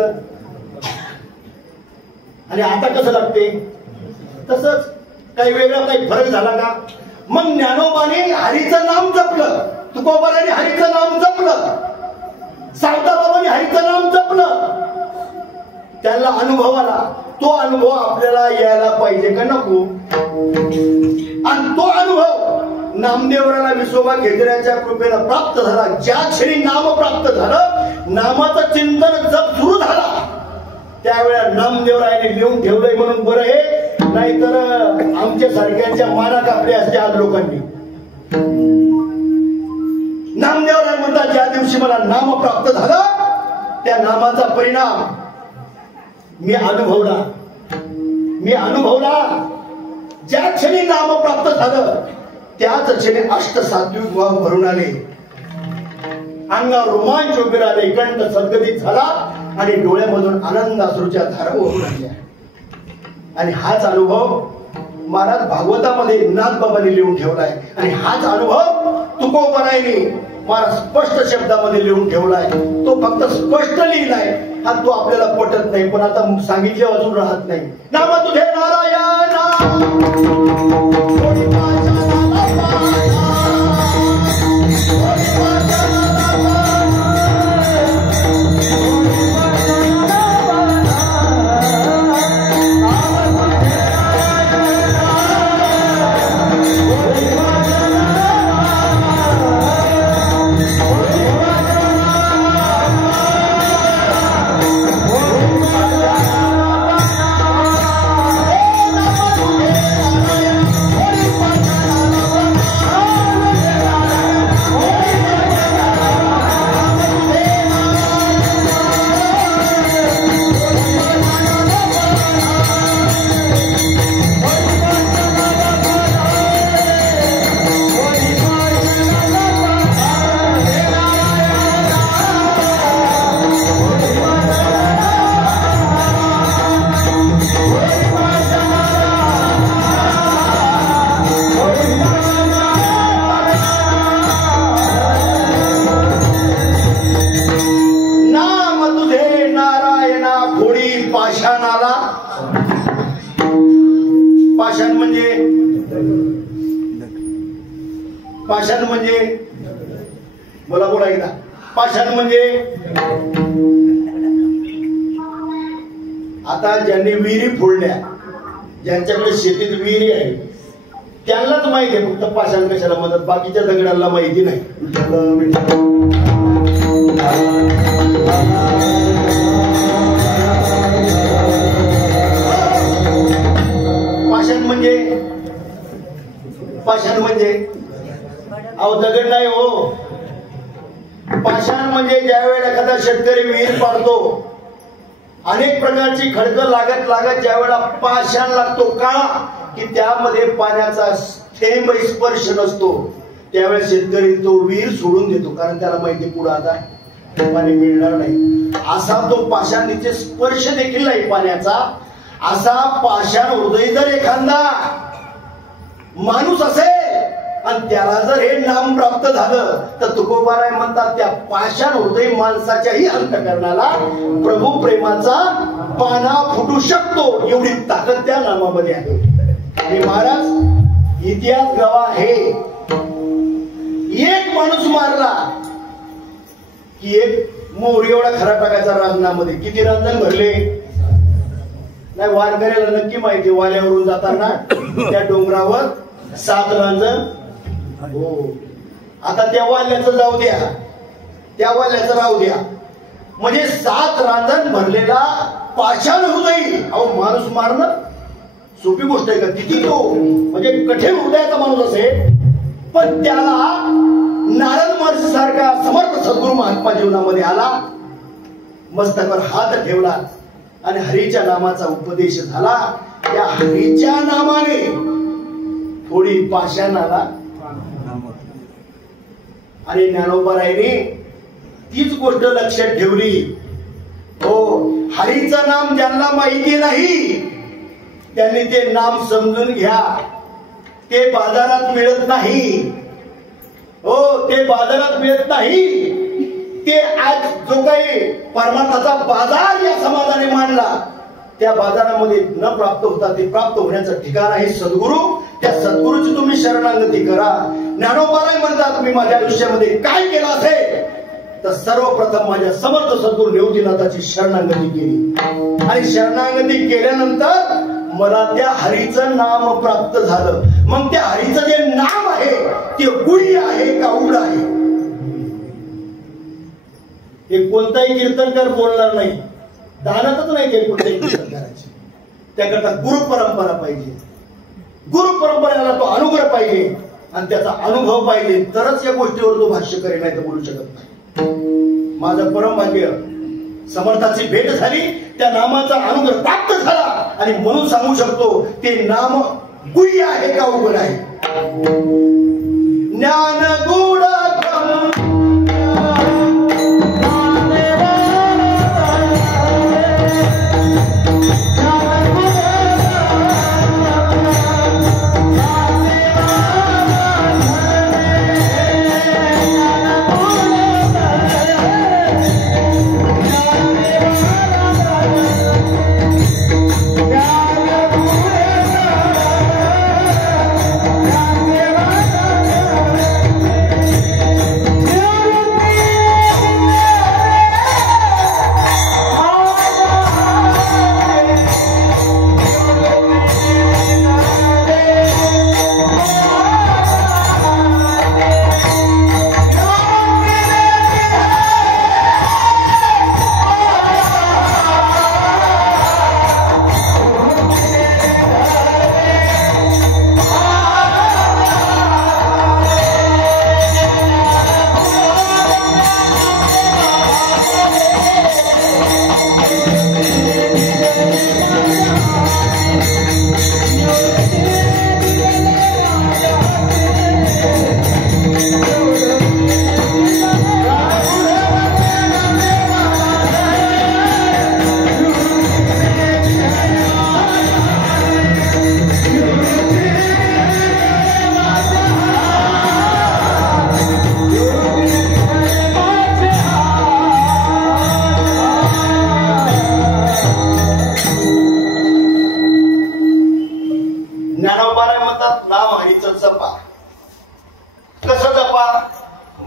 आणि आता कसं लागते? तसंच. काही वेगळा काही फरक झाला का? मग ज्ञानोबाने हरीचं नाम जपलं, तुकोबाराने हरीचं नाम जपलं, सावताबाबाने हरीचं नाम जपलं, त्याला अनुभव आला. तो अनुभव आपल्याला यायला पाहिजे का नको? आणि तो अनुभव नामदेवराला विसोबा घेतल्याच्या कृपेनं प्राप्त झाला. ज्या क्षणी नाम प्राप्त झालं, नामाचं चिंतन जप सुरू झाला, त्यावेळेला नामदेवरायाने लिहून ठेवलंय म्हणून बरं आहे, नाहीतर आमच्या सारख्यांच्या माना कापल्या असत्या आज लोकांनी. नामदेवराय म्हणतात ज्या दिवशी मला नाम प्राप्त झालं त्या नामाचा परिणाम मी अनुभवला. ज्या क्षणी नाम प्राप्त झालं त्याच क्षणी अष्टसात्विक भाव भरून आले, अंगावर रोमांच उभे राहिले, कंठ सद्गतीत झाला आणि डोळ्यामधून आनंद अश्रूच्या धारा वाहू लागल्या. आणि हाच अनुभव महाराज भागवतामध्ये नाथबाबांनी लिहून ठेवलाय. आणि हाच अनुभव तुकोबारायने महाराज स्पष्ट शब्दामध्ये लिहून ठेवलाय. तो फक्त स्पष्ट लिहिलाय, हा तो आपल्याला पटत नाही, पण आता सांगितले अजून राहत नाही. नाम तुझे नारायण पाषाण म्हणजे बोला बोला एकदा. पाषाण म्हणजे आता ज्यांनी विहिरी फोडल्या, ज्यांच्याकडे शेतीत विहिरी आहे त्यांनाच माहिती आहे फक्त पाषाण कशाला म्हणतात, बाकीच्या दगडांना माहिती नाही. पाषाण म्हणजे अहो दगड नाही हो. पाषाण म्हणजे ज्या वेळेला एखादा शेतकरी विहीर पाडतो, अनेक प्रकारची खडकं लागत लागत ज्या वेळेला पाषाण लागतो काळा, की त्यामध्ये पाण्याचा थेंब स्पर्श नसतो, त्यावेळेस शेतकरी तो विहीर सोडून देतो, कारण त्याला माहिती पुढे आता पाणी मिळणार नाही. असा तो पाषाणीचे स्पर्श देखील नाही पाण्याचा, असा पाषाण हृदय जर एखादा माणूस असेल आणि त्याला जर हे नाम प्राप्त झालं तर तुकोबाराय म्हणतात त्या पाषाण हृदय माणसाच्याही अंतःकरणाला प्रभू प्रेमाचा पाना फुटू शकतो, एवढी ताकद त्या नामामध्ये आहे. आणि महाराज इतिहास गवाह आहे, एक माणूस मारला की एक मोर एवढा खरा टाकायचा रांजणामध्ये. किती रांजण भरले नाही वारकऱ्याला नक्की माहिती, वाल्यावरून जाताना त्या डोंगरावर 7 रांजण. हो आता त्या वाल्याचं जाऊ द्या, त्या वाल्याचं राहू द्या, म्हणजे 7 रांजण भरलेला पाषाण हृदय. अहो माणूस मारणं सोपी गोष्ट आहे का? किती तो म्हणजे कठीण हृदयाचा माणूस असेल, पण त्याला नारद महर्षी सारखा समर्थ सद्गुरू महात्मा जीवनामध्ये आला, मस्तकावर हात ठेवला आणि हरीच्या नामाचा उपदेश झाला. त्या हरीच्या नामाने थोडी पाषाणाला आणि ज्ञानोबारायने तीच गोष्ट लक्षात ठेवली. हो हरीचं नाम ज्यांना माहिती नाही त्यांनी ते नाम समजून घ्या, ते बाजारात मिळत नाही. हो ते बाजारात मिळत नाही, ते आज जो काही परमार्थाचा बाजार या समाजाने मांडला त्या बाजारामध्ये न प्राप्त होता, ते प्राप्त होण्याचं ठिकाण आहे सद्गुरू. त्या सद्गुरूची तुम्ही शरणागती करा. ज्ञानोबाराय म्हणतात तुम्ही माझ्या आयुष्यामध्ये काय केलं असेल तर सर्वप्रथम माझ्या समर्थ सद्गुरू निवृत्तीनाथाची शरणागती केली, आणि शरणागती केल्यानंतर मला त्या हरीचं नाम प्राप्त झालं. मग त्या हरीचं जे नाम आहे ते गुढी आहे का उघड आहे? हे कोणताही कीर्तनकार बोलणार नाही, दानातच नाही ते कोणत्याही कीर्तनकाराची. त्याकरता गुरु परंपरा पाहिजे, गुरु परंपरेला तो अनुग्रह पाहिजे आणि त्याचा अनुभव पाहिजे, तरच या गोष्टीवर तो भाष्य करेल, नाही तर बोलू शकत नाही. माझं परम भाग्य समर्थाची भेट झाली, त्या नामाचा अनुग्रह प्राप्त झाला, आणि म्हणून सांगू शकतो ते नाम गुढी आहे का उघड आहे? ज्ञान गुढ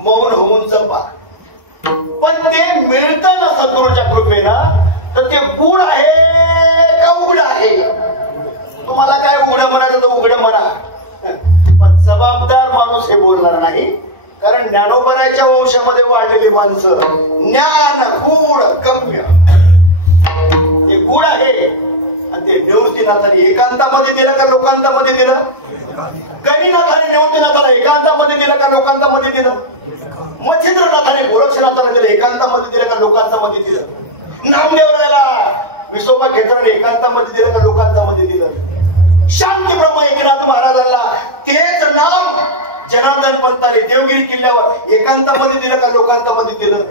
मौन होऊन जपा. पण ते मिळतं ना सद्गुरूच्या कृपेनं, तर ते गुढ आहे का उघड आहे? तुम्हाला काय उघडं म्हणायचं तर उघडं म्हणा, पण जबाबदार माणूस हे बोलणार नाही. कारण ज्ञानोबराच्या वंशामध्ये वाढलेली माणसं ज्ञान गुढ गम्य हे गुढ आहे. आणि ते निवृत्तीनाथाने एकांतामध्ये दिलं का लोकांतामध्ये दिलं? गणिनाथाने निवृत्तीनाथाला एकांतामध्ये दिलं का लोकांतामध्ये दिलं? मच्छिंद्रनाथाने गोरक्षनाथाला दिलं एकांतामध्ये दिलं का लोकांतामध्ये दिलं? नामदेवरायला विसोबा खेत्राने एकांतामध्ये दिलं का लोकांतामध्ये दिलं? शांती ब्रह्म एकनाथ महाराजांना तेच नाम जनार्दन पंताने देवगिरी किल्ल्यावर एकांतामध्ये दिलं का लोकांतामध्ये दिलं?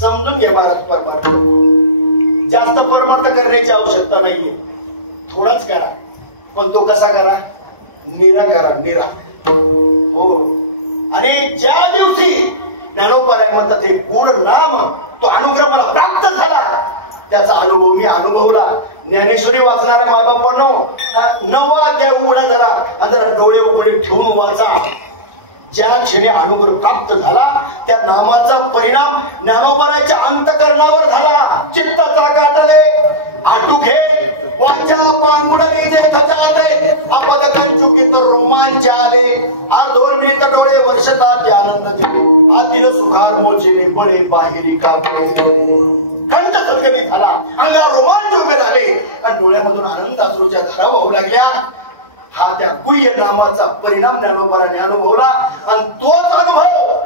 समजून घ्या महाराज. परमार्थ जास्त परमार्थ करण्याची आवश्यकता नाहीये, थोडाच करा. पण तो कसा करा? निरा करा, निरा. हो. आणि ज्या दिवशी ज्ञानोबराय म्हणतात हे गुढ नाम, तो अनुग्रह मला प्राप्त झाला, त्याचा अनुभव मी अनुभवला. ज्ञानेश्वरी वाचणाऱ्या मायबापांनो 9वा अध्याय उघडा झाला आणि जरा डोळे उघडे ठेवून वाचा. ज्या क्षणी अनुग्रह प्राप्त झाला त्या नामाचा परिणाम ज्ञानोबरायच्या अंतकरणावर झाला. चित्ताचा गाठले आटुखे वाचा पांगुडले जे खचाले आपद कंचुकी तर रोमांच आले. आज 2 मिनिट डोळे वर्षतात आनंद दिले आतील सुखार मोचीने बळे बाहेरी कापले. कंठ सदगती झाला, अंगावर रोमांच उभे झाले आणि डोळ्यामधून आनंद अश्रूच्या धारा वाहू लागल्या. हा त्या गुह्य नामाचा परिणाम ज्ञानोबराने अनुभवला आणि तोच अनुभव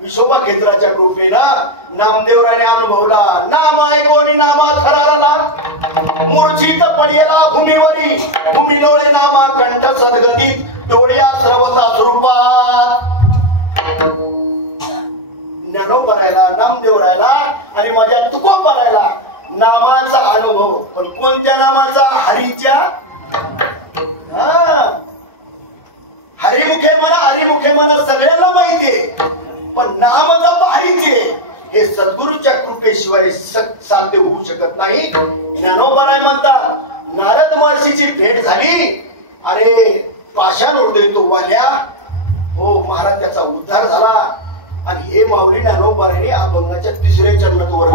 विसोबा क्षेत्राच्या कृपेनं नामदेवराने अनुभवला. नाम ऐकोनी नामा थरारला मूर्छित पडलेला भूमीवरी भूमी लोळे नामा कंठ सदगतीत डोळ्या सर्वता स्वरूपात. ज्ञानोबरायला नामदेवरायला आणि माझ्या तुकोबरायला नामाचा अनुभव. पण कोणत्या नामाचा? हरीच्या. हरिमुखे म्हणा सगळ्यांना माहितीये, पण नाम जप हरीचे हे सद्गुरूच्या कृपेशिवाय साध्य होऊ शकत नाही. ज्ञानोबराय म्हणतात नारद महर्षीची भेट झाली, अरे पाषाण हृदय तो वाल्या. हो महाराज त्याचा उद्धार झाला. आणि हे माऊली ज्ञानोबरायने अभंगाच्या 3ऱ्या चरणात वर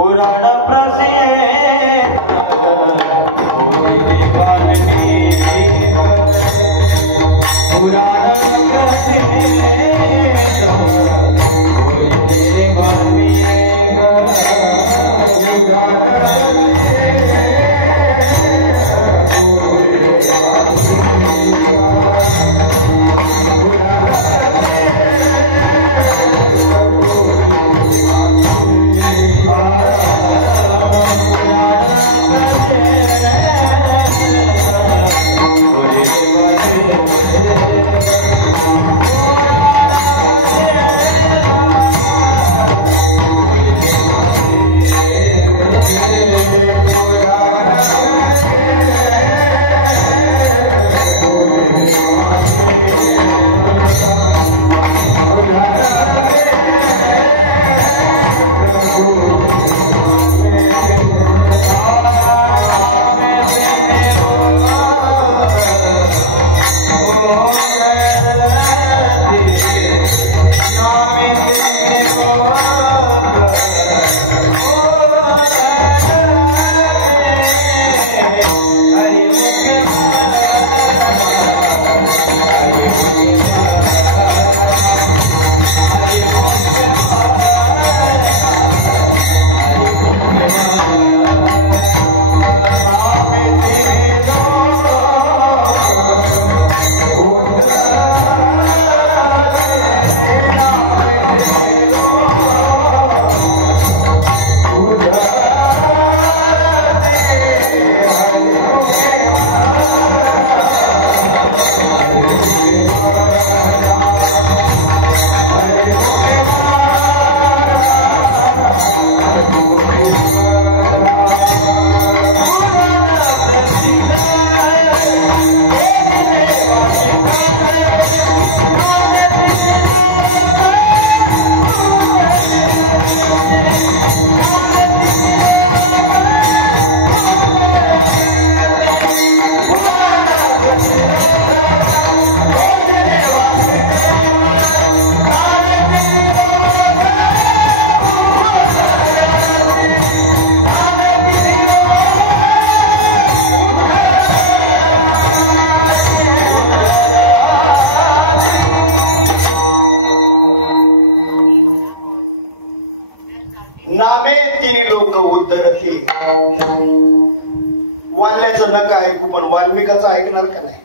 वाल्मिकाचं ऐकणार का नाही?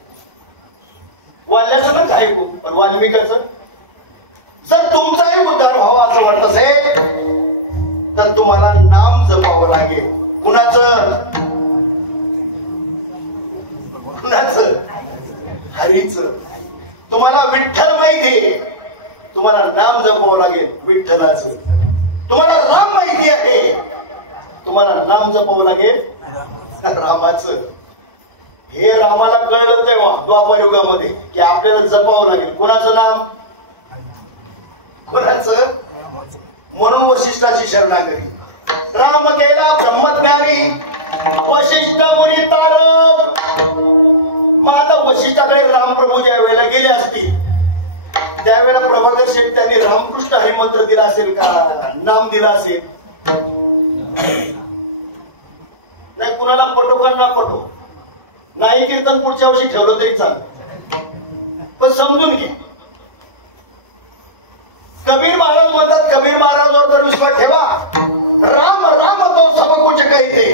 वाल्याचं पण ऐकू, पण वाल्मिकाचं जर तुमचाही उद्धार व्हावा असं वाटत असेल तर तुम्हाला नाम जपावं लागेल. कुणाचं? कुणाचं? हरीचं. तुम्हाला विठ्ठल माहिती, तुम्हाला नाम जपावं लागेल विठ्ठलाचं. तुम्हाला राम माहिती आहे, तुम्हाला नाम जपावं लागेल रामाचं. हे रामाला कळलं तेव्हा द्वापर युगामध्ये की आपल्याला जपावं लागेल कुणाचं नाम? कुणाचं? म्हणून वशिष्ठाची शरणागती. राम केला ब्रह्मज्ञानी वशिष्ठ मुनी तारक. मग आता वशिष्ठाकडे रामप्रभू ज्या वेळेला गेले असतील त्यावेळेला प्रभाकर शेठ त्यांनी रामकृष्ण हरी मंत्र दिला असेल का? नाम दिला असेल? नाही. कुणाला पटो का ना पटो, नाही कीर्तन पुढच्या वर्षी ठेवलं तरी चालतं, पण समजून घे. कबीर महाराज म्हणतात, कबीर महाराजांवर जर विश्वास ठेवा, राम राम तो सब कुछ कहते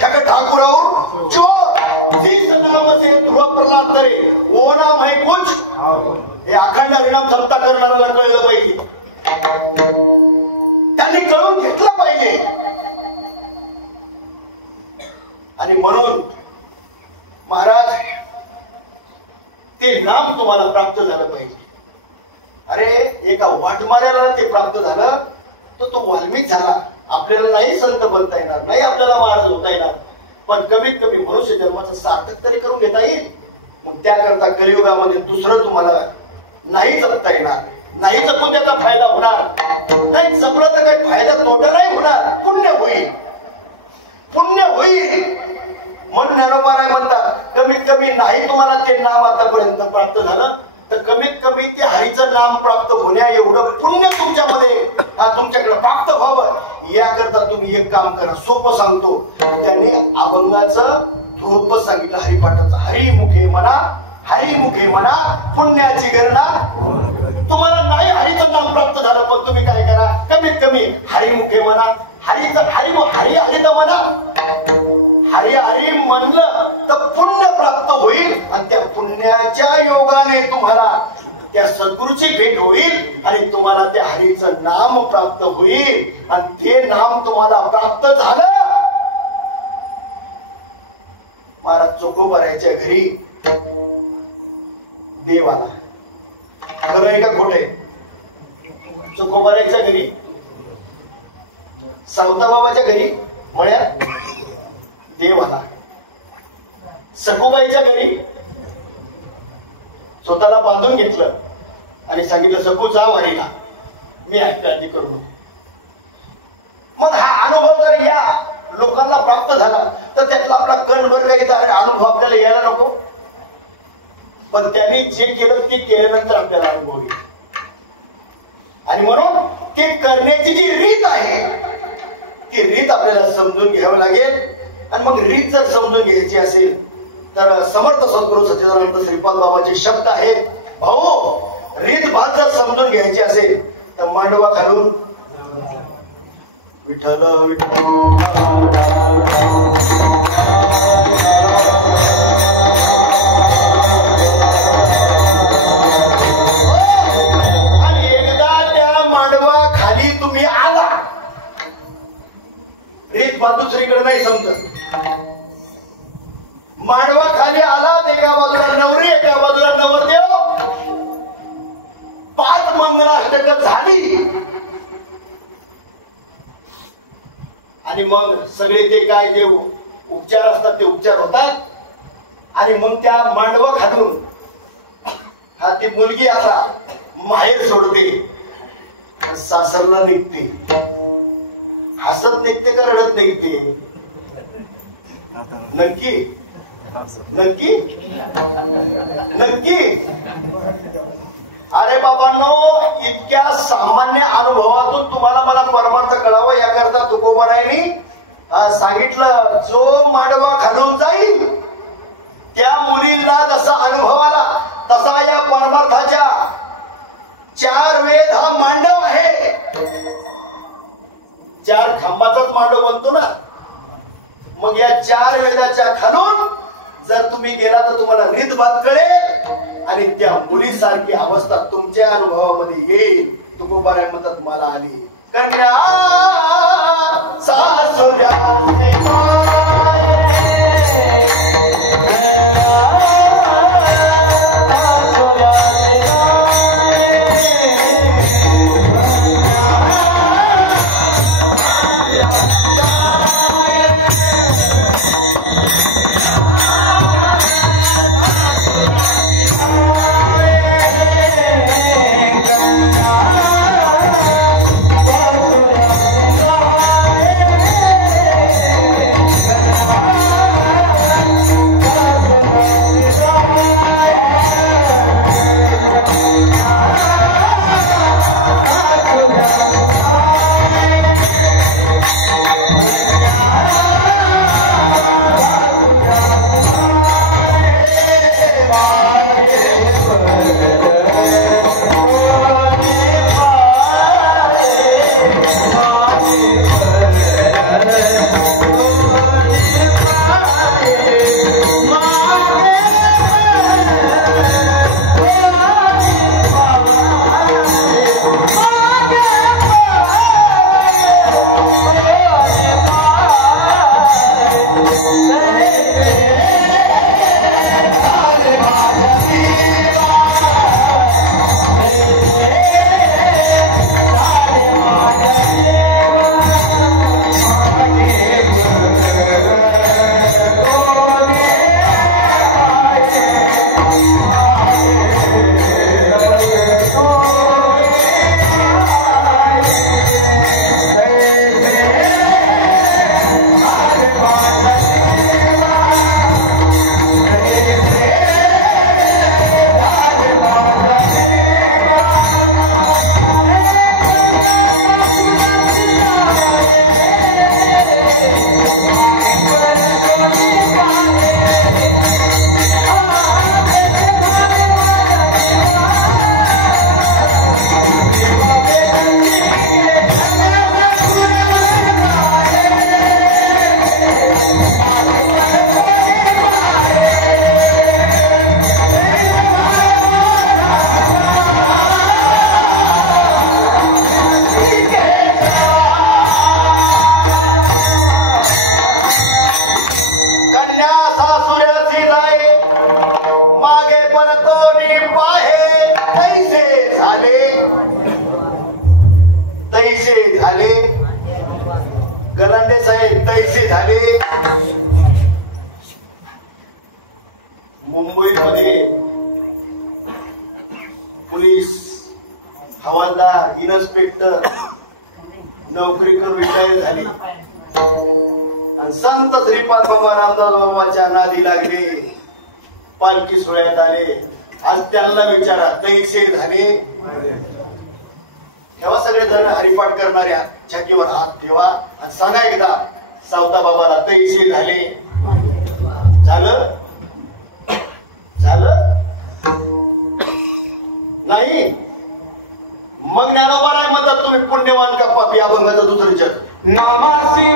ठग ठाकुर और चोर जिस नाम से ध्रुव प्रहलाद करे वो नाम है कुछ. हे अखंड हरिनाम जपता करणाऱ्याला कळलं पाहिजे, त्यांनी कळून घेतलं पाहिजे. आणि म्हणून महाराज ते नाम तुम्हाला प्राप्त झालं पाहिजे. अरे एका वाटमाऱ्याला ते प्राप्त झालं तर तो वाल्मिक झाला. आपल्याला नाही संत बनता येणार, नाही आपल्याला महाराज होता येणार, पण कमीत कमी मनुष्य जन्माचं सार्थक तरी करून घेता येईल. मग त्याकरता कलियुगामध्ये दुसरं तुम्हाला नाही जपता येणार, नाही जपून त्याचा फायदा होणार. नाही जपलं तर काही फायदा तोटा नाही होणार, पुण्य होईल, पुण्य होईल. म्हणून ज्ञानोबा म्हणतात कमीत कमी नाही तुम्हाला ते नाम आतापर्यंत प्राप्त झालं तर कमीत कमी ते हरीचं नाम प्राप्त होण्या एवढं पुण्य तुमच्यामध्ये तुमच्याकडे प्राप्त व्हावं याकरता तुम्ही एक काम करा. सोपं सांगतो, त्यांनी अभंगाचं थोडं सांगितलं हरिपाठाचं. हरिमुखे म्हणा, हरिमुखे म्हणा पुण्याची गणना. तुम्हाला नाही हरीचं नाम प्राप्त झालं पण तुम्ही काय करा, कमीत कमी हरिमुखे म्हणा. हरीचं हरी हरी हरी तर म्हणा. हरी हरी म्हणलं तर पुण्य प्राप्त होईल आणि त्या पुण्याच्या योगाने तुम्हाला त्या सद्गुरूची भेट होईल आणि तुम्हाला त्या हरीचं नाम प्राप्त होईल. आणि ते नाम तुम्हाला प्राप्त झालं. महाराज चोखोबारायच्या घरी देव आला. खरं आहे का खोटे? चोखोबारायच्या घरी, सावताबाबाच्या घरी मळ्यात देव आला. सखूबाईच्या घरी स्वतःला बांधून घेतलं आणि सांगितलं सकू जा वारीला, मी आहे काळजी करू नको. मग हा अनुभव जर या लोकांना प्राप्त झाला तर त्यातला आपला कणभर काही अनुभव आपल्याला यायला नको. पण त्यांनी जे केलं ते केल्यानंतर आपल्याला अनुभव येईल. आणि म्हणून ते करण्याची जी रीत आहे ती रीत आपल्याला समजून घ्यावी लागेल. आणि मग रीत जर समजून घ्यायची असेल तर समर्थ सद्गुरू सच्चिदानंद श्रीपाद बाबाचे शब्द आहेत. भाऊ रीत भात जर समजून घ्यायची असेल तर मांडवा घालून विठ्ठल आणि एकदा त्या मांडवा खाली तुम्ही आला, रीत भात दुसरीकडे नाही समजत. मांडवा खाली आला, एका बाजूला नवरी एका बाजूला नवरदेव, 5 मंगलाष्टक झाली आणि मग सगळे ते काय जे उपचार असतात ते उपचार होतात. आणि मग त्या मांडवा घालून हा ती मुलगी आता माहेर सोडते, सासरला निघते. हसत निघते का रडत निघते? नक्की नक्की नक्की. अरे बाबांनो, इतक्या सामान्य अनुभवातून तुम्हाला मला परमार्थ कळावं याकरता तुकोबारायांनी सांगितलं, जो मांडवा घालून जाईल त्या मुलींना जसा अनुभव आला तसा या परमार्थाच्या 4 वेद हा मांडव आहे. 4 खांबाचाच मांडव बनतो ना. मग या 4 वेदाच्या खालून जर तुम्ही तुम्ही गेला तर तुम्हाला रीतभात कळेल आणि त्या मुलीसारखी अवस्था तुमच्या अनुभवामध्ये येईल. तुकोबाराय म्हणतात मला आली कन्या सासुऱ्या मुंबईमध्ये पोलीस हवालदार इन्स्पेक्टर नोकरी करून रिटायर झाले आणि संत श्रीपाद बाबा रामदास बाबाच्या नादी लागले. पालखी सोहळ्यात आले. आज त्यांना विचारा तैसे झाले. तेव्हा सगळे जण हरिपाठ करणाऱ्या छातीवर हात ठेवा आणि सांगा एकदा सावता बाबाला तैसे झाले. झालं झालं नाही. मग ज्ञानोबाराय म्हणतात तुम्ही पुण्यवान का पापी अभंगाचं दुसरं जग नामासी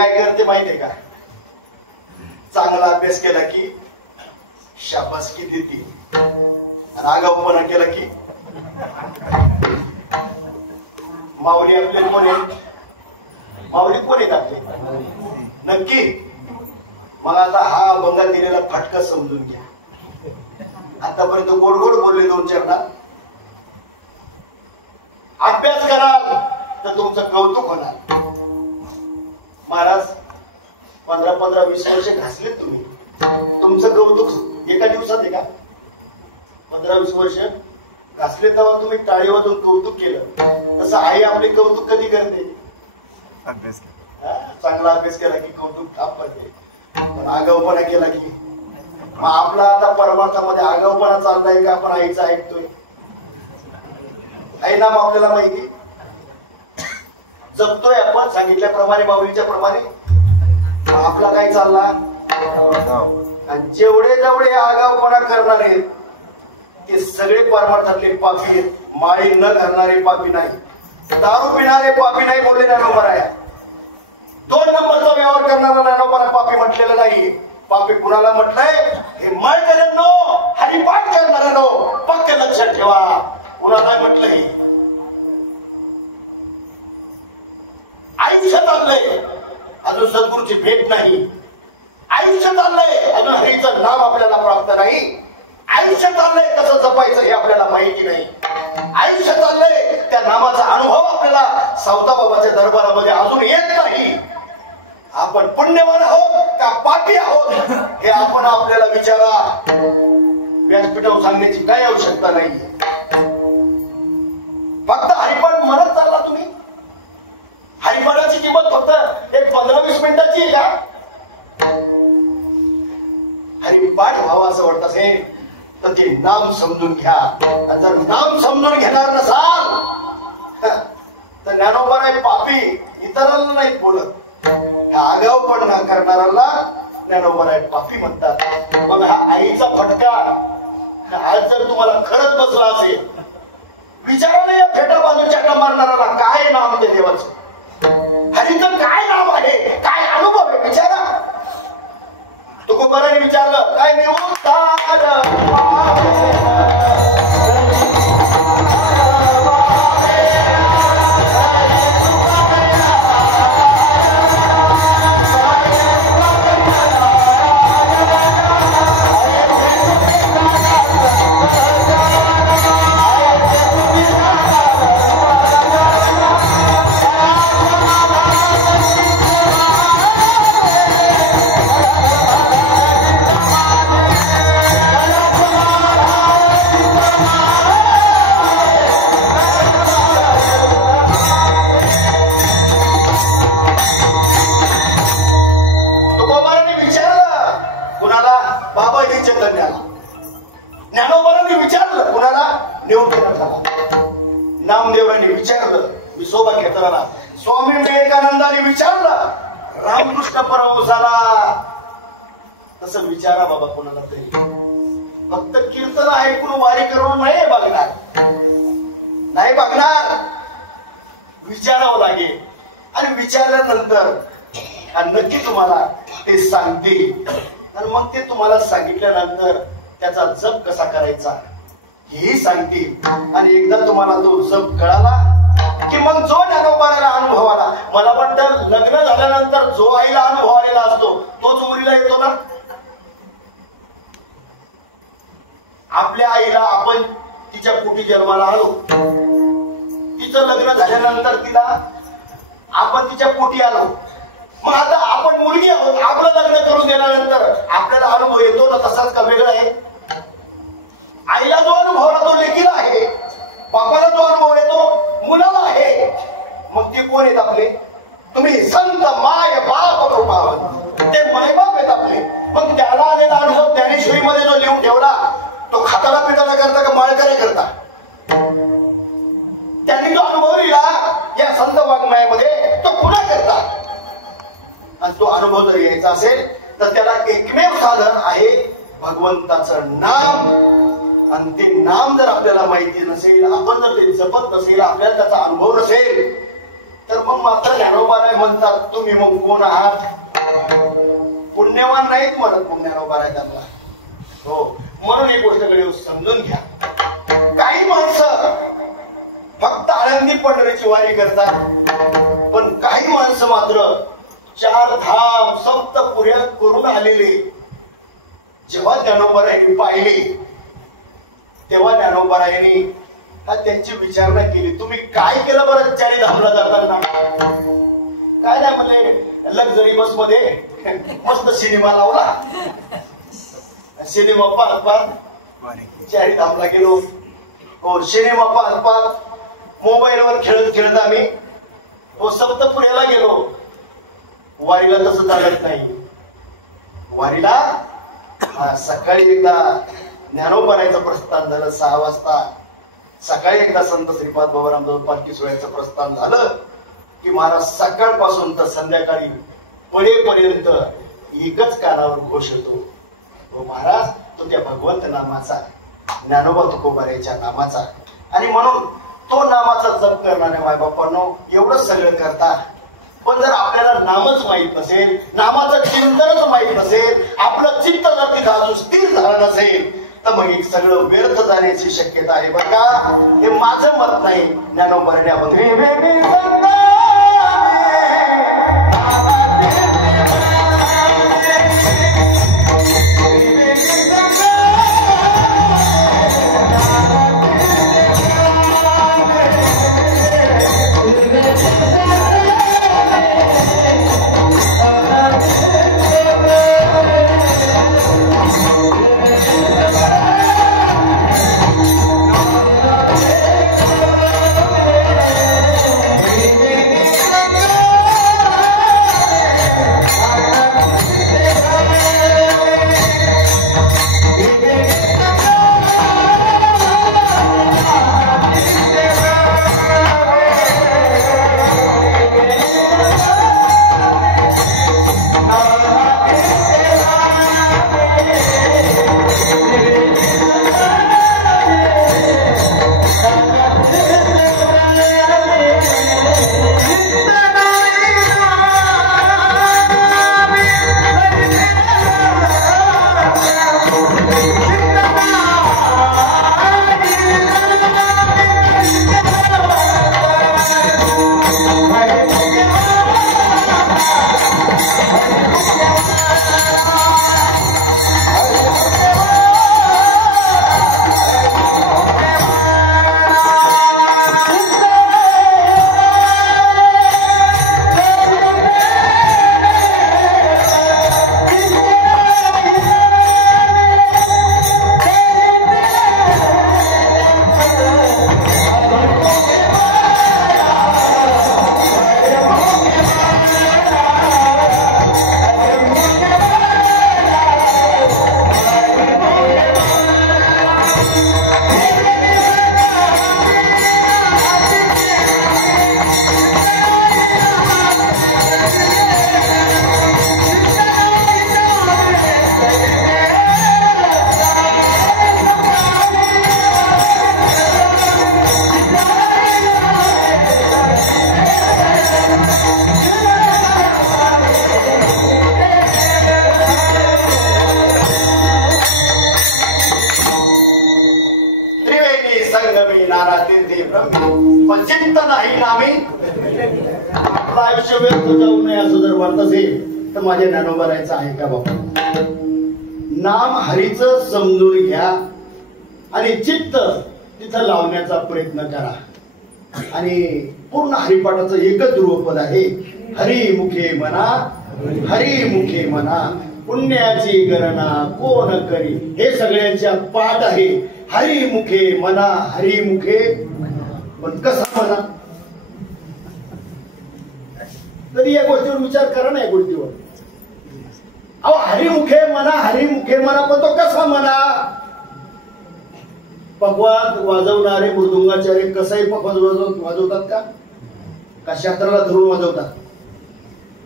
काय करते माहितीये का? चांगला अभ्यास केला की शाबासकी देते, रागावपणा केला की माऊली आपले कोण आहे? माऊली कोण आहेत आपले? नक्की? मला आता हा अभंगात दिलेला फटका समजून घ्या. आतापर्यंत गोड गोड बोलले 2 चरणात. अभ्यास कराल तर तुमचं कौतुक होणार. महाराज 15-20 वर्ष घासले तुम्ही, तुमचं कौतुक एका दिवसात आहे का? 15-20 वर्ष घासले तेव्हा तुम्ही टाळी वाजून कौतुक केलं. तसं आई आपले कौतुक कधी करते? अभ्यास चांगला अभ्यास केला की कौतुक करते, पण आगाऊपणा केला की मग आपला आता परमार्थामध्ये आगाऊपणा चाललाय का आपण आईचं ऐकतोय? आई नाम आपल्याला माहिती, जपतोय आपण सांगितल्याप्रमाणे माऊलीच्या प्रमाणे. आपला काय चालला? आणि जेवढे जेवढे आगाऊपणा करणार आहेत ते सगळे परमार्थातले पापी आहेत. माळी न घालणारे पापी नाही, दारू पिणारे पापी नाही बोलले ज्ञानोबा आहे. 2 नंबरचा व्यवहार करणारा ज्ञानोबा पापी म्हटलेलं नाही. पापी कुणाला म्हटलंय? हे माळकऱ्यांनो, हरिपाठ करणाऱ्यांनो पक्क लक्षात ठेवा. कुणाला म्हटलंय? आयुष्य चाललंय अजून सद्गुरूची भेट नाही, आयुष्य चाललंय अजून हरीचं नाम आपल्याला प्राप्त नाही, आयुष्य चाललंय कसं जपायचं हे आपल्याला माहिती नाही, आयुष्य चाललंय त्या नामाचा अनुभव आपल्याला सावताबाबाच्या दरबारामध्ये अजून येत नाही. आपण पुण्यवान आहोत का पापी आहोत हे आपण आपल्याला विचारा. व्यासपीठावर सांगण्याची काही आवश्यकता नाही. फक्त हरिपाठ म्हणत चालला तुम्ही. हरिपाठाची किंमत फक्त एक 15-20 मिनिटाची आहे का? हरिपाठ व्हावं असं वाटत असेल तर ते नाम समजून घ्या. जर नाम समजून घेणार नसाल तर ज्ञानोबा पापी, इतरांना नाही बोलत. आगाऊपणा करणाऱ्याला ज्ञानोबा पापी म्हणतात. मग हा आईचा फटका आज जर तुम्हाला खरंच बसला असेल, विचाराने या फेटा बाजूच्या चक्रा मारणाऱ्याला काय नाम ते देवाचं, हरीचं काय नाम आहे, काय अनुभव आहे विचारा. तुकोबाराने विचारलं काय मी ज्ञानोबारांनी विचारलं कुणाला? नामदेवरांनी विचारलं विसोबा घेताना, स्वामी विवेकानंदांनी विचारलं रामकृष्ण परमहंसाला. तसं विचारा बाबा कोणाला तरी. फक्त कीर्तन ऐकून वारी करून नाही बघणार, नाही बघणार, विचारावं लागेल. आणि विचारल्यानंतर नक्की तुम्हाला ते सांगतील. आणि मग ते तुम्हाला सांगितल्यानंतर त्याचा जप कसा करायचा हेही सांगतील. आणि एकदा तुम्हाला तो जप कळाला की मग जो ज्ञानोबाला अनुभव आला, मला वाटतं लग्न झाल्यानंतर जो आईला अनुभव आलेला असतो तोच मुलीला येतो ना. आपल्या आईला आपण तिच्या पोटी जन्माला आलो, तिचं लग्न झाल्यानंतर तिला आपण तिच्या पोटी आलो. मग आता आपण मुलगी आहोत, आपलं लग्न करून गेल्यानंतर आपल्याला अनुभव येतो ना तसाच का वेगळा आहे? आईला जो अनुभव आला तो लेकीला आहे, बापाला जो अनुभव येतो मुलाला आहे. मग ते कोण आहेत आपले? तुम्ही संत माय बाप कृपावंत, ते मायबाप आहेत आपले. मग त्याला आलेला अनुभव ज्ञानेश्वरी मध्ये जो लिहून ठेवला तो खाताना पिताना करता का माळकरी करता? त्यांनी जो अनुभव लिहिला या संत वाङ्मयामध्ये तो पुन्हा करता. आणि तो अनुभव जर यायचा असेल तर त्याला एकमेव साधन आहे भगवंताचं नाम. आणि ते नाम जर आपल्याला माहिती नसेल, आपण जर ते जपत नसेल, आपल्याला त्याचा अनुभव नसेल, तर मग मात्र ज्ञानोबाराय म्हणतात. तुम्ही मग कोण आहात? पुण्यवान नाहीत म्हणत कोण ज्ञानोबाराय त्यांना. हो, म्हणून एक गोष्टकडे समजून घ्या. काही माणसं फक्त आळंदी पंढरीची वारी करतात, पण काही माणसं मात्र 4 धाम सप्तपुऱ्या करून आलेले जेव्हा ज्ञानोबारायांनी पाहिले तेव्हा ज्ञानोबारायांनी त्यांची विचारणा केली. तुम्ही काय केलं बरं 4 धामला जाताना? काय नाही म्हणले, लक्झरी बस मध्ये मस्त सिनेमा लावला, सिनेमा पाहत पाहत 4 धामला गेलो. हो, सिनेमा पाहत पाहत मोबाईलवर खेळत खेळत आम्ही सप्तपुऱ्याला गेलो. वारीला तसं चालत नाही. वारीला सकाळी एकदा ज्ञानोबारायचं प्रस्थान झालं 6 वाजता. सकाळी एकदा संत श्रीपाद बाबा रामदेव पालखी सोहळ्याचं प्रस्थान झालं की महाराज सकाळपासून तर संध्याकाळी पडेपर्यंत एकच कानावर घोष येतो, महाराज तो त्या भगवंत नामाचा, ज्ञानोबा तुकोबारायच्या नामाचा. आणि म्हणून तो नामाचा जप करणाऱ्या मायबापांनो एवढंच सगळं करता. पण जर आपल्याला नामच माहित नसेल, नामाचं चिंतनच माहित नसेल, आपलं चित्त जर तिथं अजून स्थिर झालं नसेल तर मग एक सगळं व्यर्थ जाण्याची शक्यता आहे बरं का. हे माझं मत नाही. ज्ञानोबाराने आपण आयुष्य व्यर्थ जाऊ नये असं जर वाटत असेल तर माझ्या ज्ञानोबारायचं आहे का बाबा. नाम हरीचं समजून घ्या आणि चित्त तिथं लावण्याचा प्रयत्न करा. आणि पूर्ण हरिपाठाचं एकच ध्रुवपद आहे, हरिमुखे म्हणा, हरिमुखे म्हणा, पुण्याची गणना कोण करी. हे सगळ्यांच्या पाठ आहे. हरिमुखे म्हणा, हरिमुखे. पण कसा म्हणा, तरी या गोष्टीवर विचार करा ना. या गोष्टीवर अहो हरिमुखे म्हणा, हरिमुखे म्हणा, पण तो कसा म्हणा. पखवाज वाजवणारे मृदुंगाचार्य कसाही पखवाज वाजवतात का? का शास्त्राला धरून वाजवतात?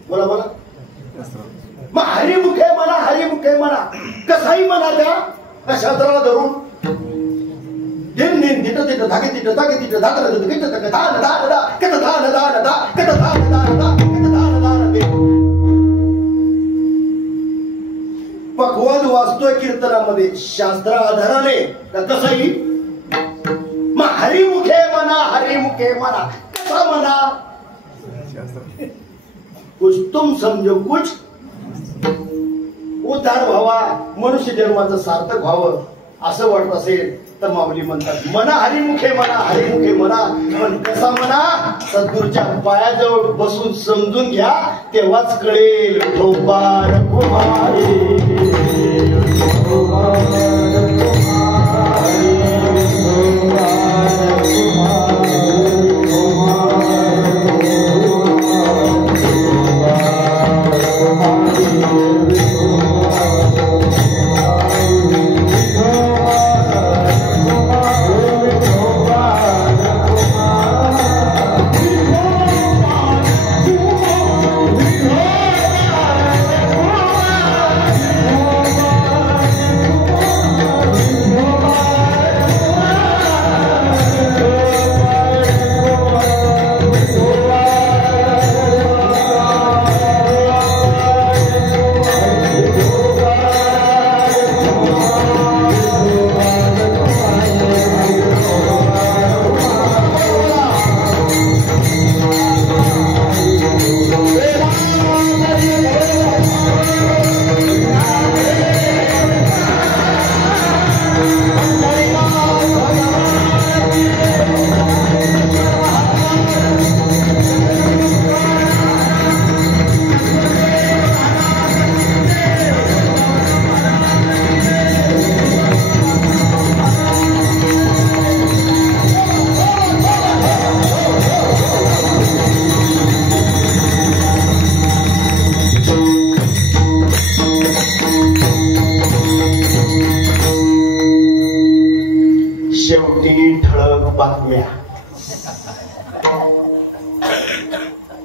बोला बोला. मग हरिमुखे म्हणा, हरिमुखे म्हणा, कसाही म्हणा त्या, का शास्त्राला धरून. दिन दिन तिट तिट धागे तिट धागे तिट धागे तिट किट तक धान धान दा किट धान धान दा किट धान धान दा किट धान धान दे. पखवाद वाचतोय कीर्तनामध्ये शास्त्र आधाराने कसंही मग हरिमुखे म्हणा कसा म्हणा कुछ तुम समजो कुछ उद्धार व्हावा मनुष्य जन्माचं सार्थक व्हावं असं वाटत असेल तर माऊली म्हणतात म्हणा हरिमुखे म्हणा पण कसा म्हणा सद्गुरूच्या पायाजवळ बसून समजून घ्या तेव्हाच कळेल. ठोपार कुमारी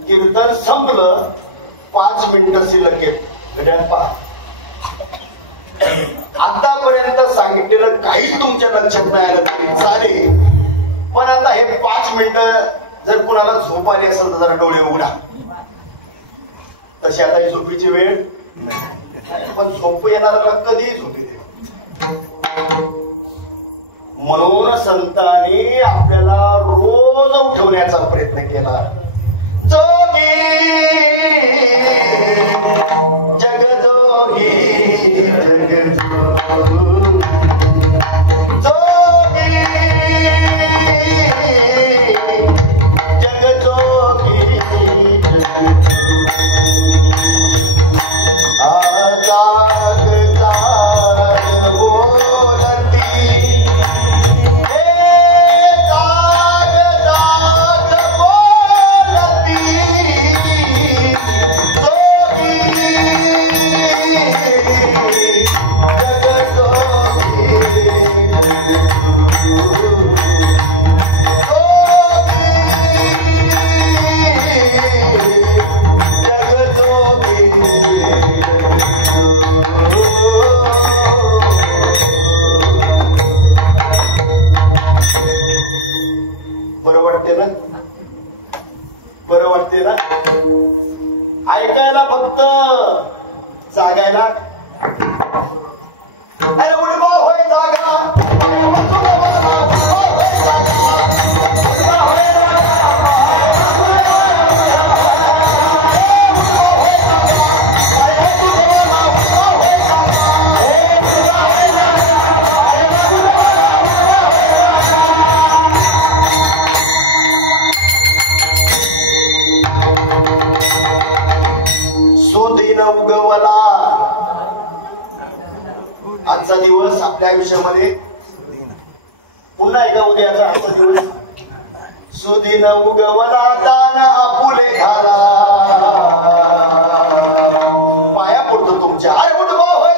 कीर्तन संपलं 5 मिनिटं शिल्लक आतापर्यंत सांगितलेलं काही तुमच्या लक्षात नाही आलं तरी चालेल पण आता हे 5 मिनिटं जर कुणाला झोप आली असेल तर जरा डोळे उघडा. तशी आता ही झोपीची वेळ पण झोप येणारा कधीही झोपी दे म्हणून संतांनी आपल्याला रोज उठवण्याचा प्रयत्न केला. जोगी जगजोगी बरं वाटते ना ऐकायला फक्त जागायला अरे उडबा होय जागा उगवला. आजचा दिवस आपल्या आयुष्यामध्ये पुन्हा एकदा उद्याचा आजचा दिवस सुदिन उगवला दान आपुले घाला पाया पडतो तुमच्या अरे उठवा होय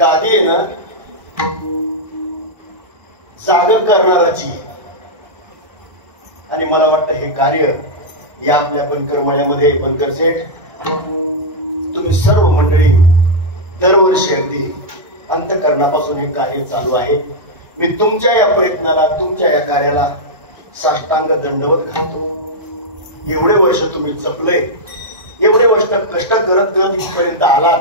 गादी आहे कार्य या आपल्या बनकर मळ्यामध्ये बनकर सेठ तुम्ही सर्व मंडळी दरवर्षी अगदी अंतःकरणापासून हे कार्य चालू आहे. मी तुमच्या या प्रयत्नाला तुमच्या या कार्याला साष्टांग दंडवत घालतो. एवढे वर्ष तुम्ही जपले, एवढे वर्ष कष्ट करत करत इथपर्यंत आलात,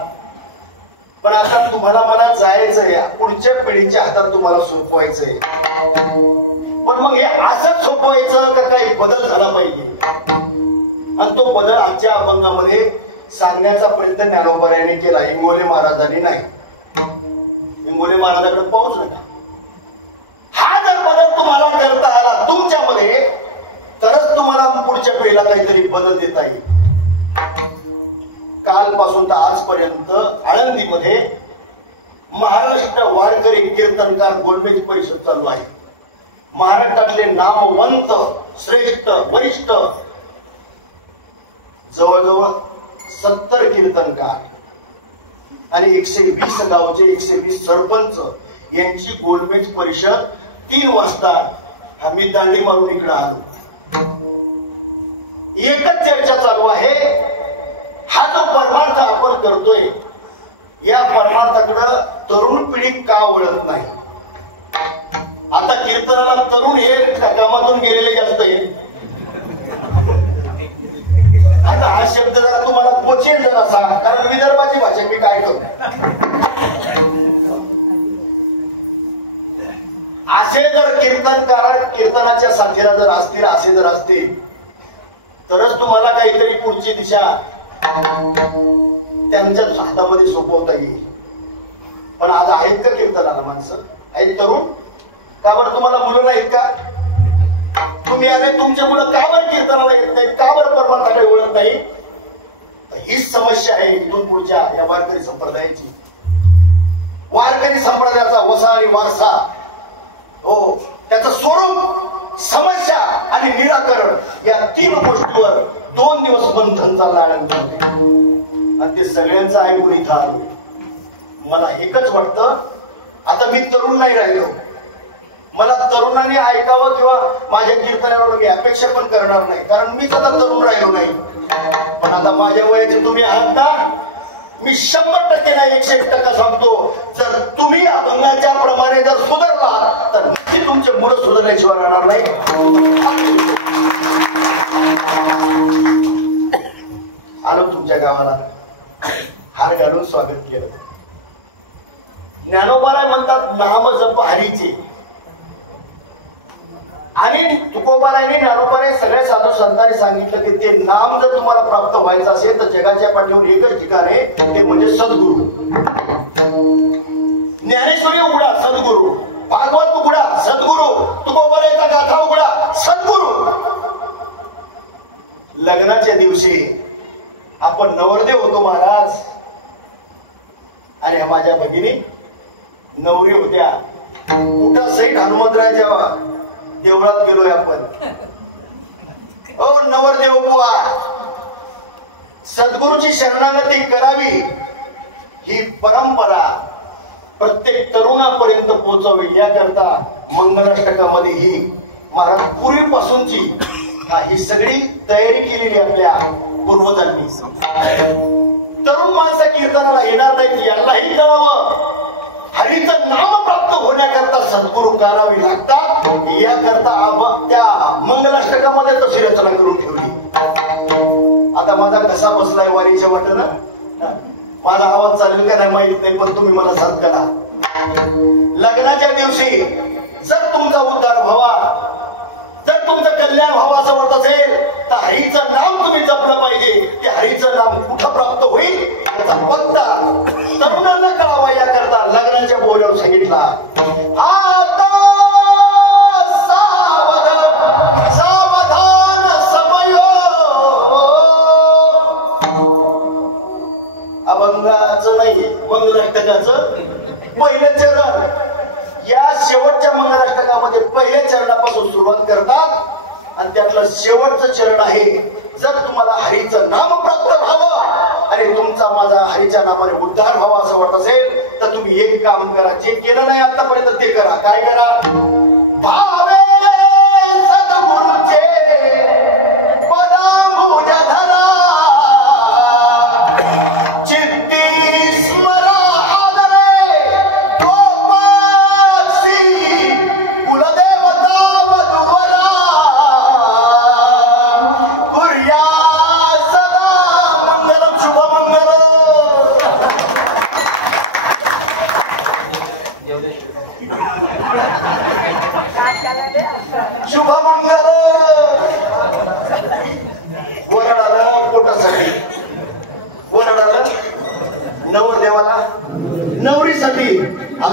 पण आता तुम्हाला मला जायचंय, पुढच्या पिढीच्या हातात तुम्हाला सोपवायचंय. पण मग हे असंच सोपवायचं का काही बदल झाला पाहिजे, आणि तो बदल आजच्या अभंगामध्ये सांगण्याचा प्रयत्न ज्ञानोबारायांनी केला. इंगोले महाराजांनी नाही. इंगोले महाराजांकडे पाहूच नका. हा जर बदल तुम्हाला करता आला तुमच्यामध्ये, तरच तुम्हाला पुढच्या पिढीला काहीतरी बदल देता येईल. कालपासून तर आजपर्यंत आळंदीमध्ये महाराष्ट्र वारकरी कीर्तनकार गोलमेज परिषद चालू आहे. महाराष्ट्रातले नामवंत श्रेष्ठ वरिष्ठ जवळजवळ 70 कीर्तनकार आणि 120 गावचे 120 सरपंच यांची गोलमेज परिषद 3 वाजता आम्ही दांडी मारून इकडे आलो. एकच चर्चा चालू आहे. हा जो परमार्थ आपण करतोय, या परमार्थाकडे तरुण पिढी का वळत नाही? आता कीर्तनाला तरुण हे कामातून गेलेले जास्त आहे. आता हा शब्द जरा तुम्हाला पोचेल जरा सांग, कारण विदर्भाची भाषा मी काय करू. असे जर कीर्तनकार कीर्तनाच्या साथीला जर असतील, असे जर असतील, तरच तुम्हाला काहीतरी पुढची दिशा त्यांच्या हातामध्ये सोपवता येईल. पण आज आहेत का कीर्तनाला माणसं? आहेत तरुण? का बरं तुम्हाला मुलं नाहीत का? तुम्ही आले तुमच्या मुलं का बरं कीर्तनाला येत नाहीत? का बरं परमार्थाकडे वळत नाही? हीच समस्या आहे इथून पुढच्या या वारकरी संप्रदायाची. वारकरी संप्रदायाचा वसा आणि वारसा, हो, त्याचं स्वरूप, समस्या आणि निराकरण या 3 गोष्टीवर 2 दिवस बंधन चाललं आनंदामध्ये, आणि ते सगळ्यांचं ऐकून इथं आलो. मला एकच वाटतं, आता मी तरुण नाही राहिलो, मला तरुणांनी ऐकावं किंवा माझ्या कीर्तनावर मी अपेक्षा पण करणार नाही, कारण मीच आता तरुण राहिलो नाही. पण आता माझ्या वयाचे तुम्ही आहात ना, मी 100% नाही 101% सांगतो, जर तुम्ही अभंगाच्या प्रमाणे जर सुधारला तर नक्की तुमचे मुलं सुधारल्याशिवाय राहणार नाही. आलो तुमच्या गावाला, हार घालून स्वागत केलं. ज्ञानोबाराय म्हणतात नाम जप हरीचे, आणि तुकोबारायने ज्ञानोबाराय सगळ्या साधू संतांनी सांगितलं की ते नाम जर तुम्हाला प्राप्त व्हायचं असेल तर जगाच्या पाठीवर एकच ठिकाण आहे, ते म्हणजे सद्गुरू. ज्ञानेश्वरी उघडा सद्गुरू, भागवत उघडा सद्गुरू, तुकोबारायचा गाथा उघडा सद्गुरू. लग्नाच्या दिवशी आपण नवरदेव होतो महाराज, आणि माझ्या भगिनी नवरी होत्या. कुठं सहित हनुमंतरायच्या देवळात गेलोय आपण. ओ नवरदेव बुवा, सद्गुरूची शरणागती करावी ही परंपरा प्रत्येक तरुणापर्यंत पोहोचावी याकरता मंगलाष्टकामध्ये ही महाराज पूर्वीपासूनची ही सगळी तयारी केलेली आपल्या पूर्वजांनी. तरुण माणसं कीर्तनाला येणार नाही यालाही कळावं, हरीचं नाम प्राप्त होण्याकरता सद्गुरू करावी लागतात, याकरता त्या मंगलाष्टकामध्ये तशी रचना करून ठेवली. आता माझा कसा बसलाय वारीच्या वाटेनं, माझा आवाज चालेल का नाही माहित नाही, पण तुम्ही मला साथ करा. लग्नाच्या दिवशी जर तुमचा उद्धार व्हावा, जर तुमचं कल्याण व्हावं असं वाटत असेल तर हरीचं नाम तुम्ही जपलं पाहिजे. ते हरीचं नाम कुठं प्राप्त होईल याचा पत्ता तरुणांना कळावा याकरता लग्नाच्या बोल्यावर सांगितला. आता सावधान समयो. अभंगाचं नाहीये, मंगलाष्टकाचं पहिलं चरण. या शेवटच्या मंगलाष्टकामध्ये पहिल्या चरणापासून सुरुवात करतात आणि त्यातलं शेवटचं चरण आहे, जर तुम्हाला हरीचं नाम प्राप्त व्हावं आणि तुमचा माझा हरीच्या नामाने उद्धार व्हावा असं वाटत असेल तर तुम्ही एक काम करा, जे केलं नाही आतापर्यंत ते करा. काय करा? भावे सद्गुरूचे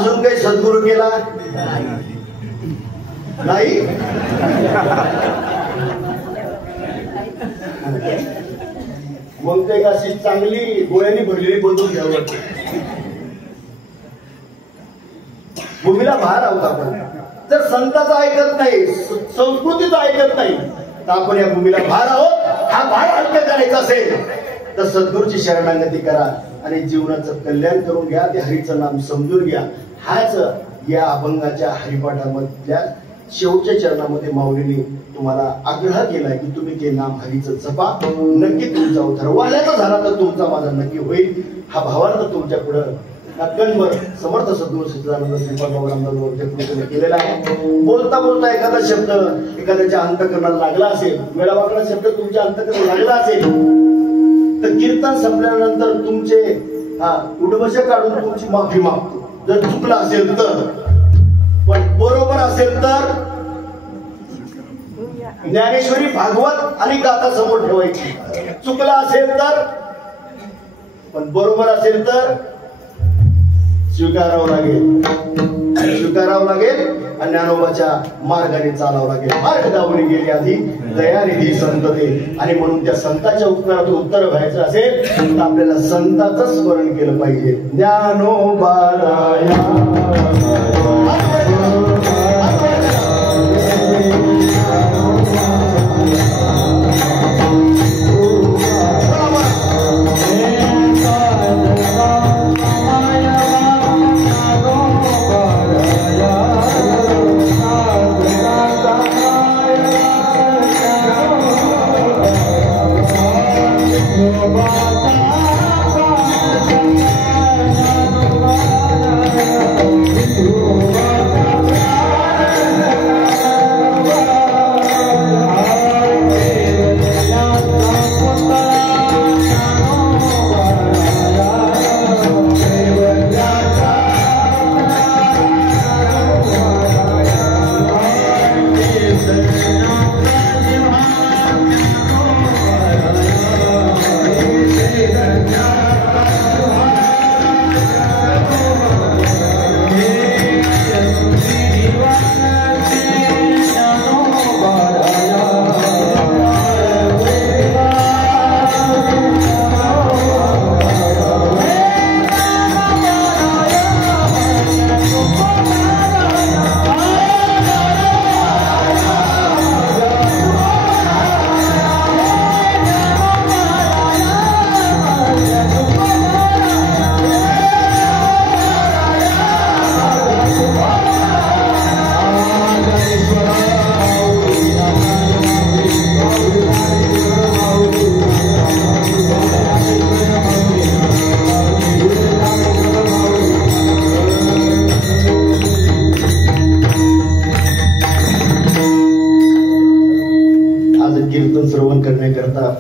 अजून काही सद्गुरू केला नाही? मग ते अशी चांगली गोळ्यांनी भरलेली बंदूक घ्यावं लागते. भूमीला भार आहोत आपण. जर संताचं ऐकत नाही, संस्कृतीचं ऐकत नाही, तर आपण या भूमीला भार आहोत. हा भार हलका करायचा असेल तर सद्गुरूची शरणागती करा आणि जीवनाचं कल्याण करून घ्या. ते हरीचं नाम समजून घ्या. हाच या अभंगाच्या हरिपाठामधल्या शेवटच्या चरणामध्ये माऊलींनी तुम्हाला आग्रह केलाय की तुम्ही ते नाम हरीचं जपा. नक्की तुमचा उद्धार वाल्याचा झाला तर तुमचा माझा नक्की होईल. हा भावार्थ तुमच्या पुढं नक्कनभर समर्थ सद्गुरू सच्चिदानंद श्रीपाद बाबारामदास केलेला आहे. बोलता बोलता एखादा शब्द एखाद्याच्या अंतकरणाला लागला असेल, वेळावाकडा शब्द तुमच्या अंतकरणाला लागला असेल, तर कीर्तन संपल्यानंतर तुमचे उडवश काढून तुमची माफी मागतो. जर चुकलं असेल तर, पण बरोबर असेल तर ज्ञानेश्वरी भागवत आणि गाथा समोर ठेवायची. चुकला असेल तर, पण बरोबर असेल तर स्वीकारावं लागेल आणि ज्ञानोबाच्या मार्गाने चालावं लागेल. मार्ग दावणी गेली आधी दयानिधी संत दे. आणि म्हणून त्या संतांच्या उत्तरात उत्तर व्हायचं असेल तर आपल्याला संतांचं स्मरण केलं पाहिजे. ज्ञानोबा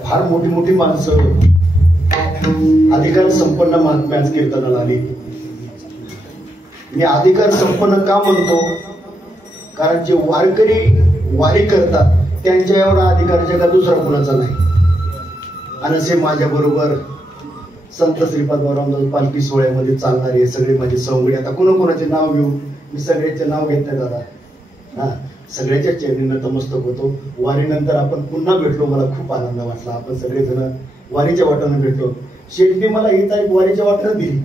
फार मोठी मोठी माणसं अधिकार संपन्न महात्म्याच कीर्तनाला आली. मी अधिकार संपन्न का म्हणतो? कारण जे वारकरी वारी करतात त्यांच्या एवढा अधिकार जगात दुसरा कुणाचा नाही. आणि असे माझ्या बरोबर संत श्रीपाद बाबारामदास पालखी सोहळ्यामध्ये चालणारे सगळे माझे सवंगडी. आता कोणाकोणाचे नाव घेऊ? मी सगळ्याचे नाव घेत नाही दादा. सगळ्याच्या चरणी नतमस्तक होतो. वारीनंतर आपण पुन्हा भेटलो, मला खूप आनंद वाटला. आपण सगळेजण वारीच्या वाटेने भेटलो. शेठने मला ही तारीख वारीच्या वाटेने दिली,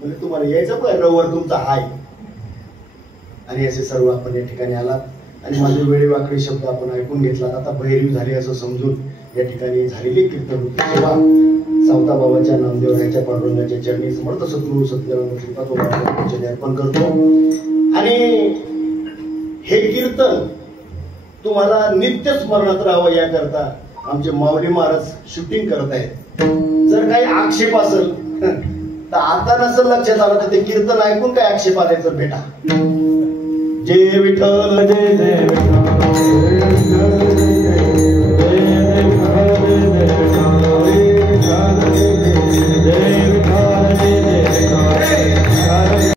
म्हणजे तुम्हाला यायचं पण रविवार तुमचा हाय. आणि असे सर्व आपण या ठिकाणी आलात आणि माझे वेळेवाकडे शब्द आपण ऐकून घेतला. आता बहिरीव झाले असं समजून या ठिकाणी झालेली कीर्तन होती तेव्हा सावता बाबाच्या नामदेवराच्या पांडुरंगाच्या चरणी समर्थ सद्गुरू सच्चिदानंद श्रीपाद बाबांना अर्पण करतो. आणि हे कीर्तन तुम्हाला नित्य स्मरणात राहावं याकरता आमचे माऊली महाराज शूटिंग करत आहेत. जर काही आक्षेप असेल तर आता नसेल लक्षात आलं तर ते कीर्तन ऐकून काय आक्षेप आल्याचं भेटा. जय विठ्ठल जय जय विठ्ठल.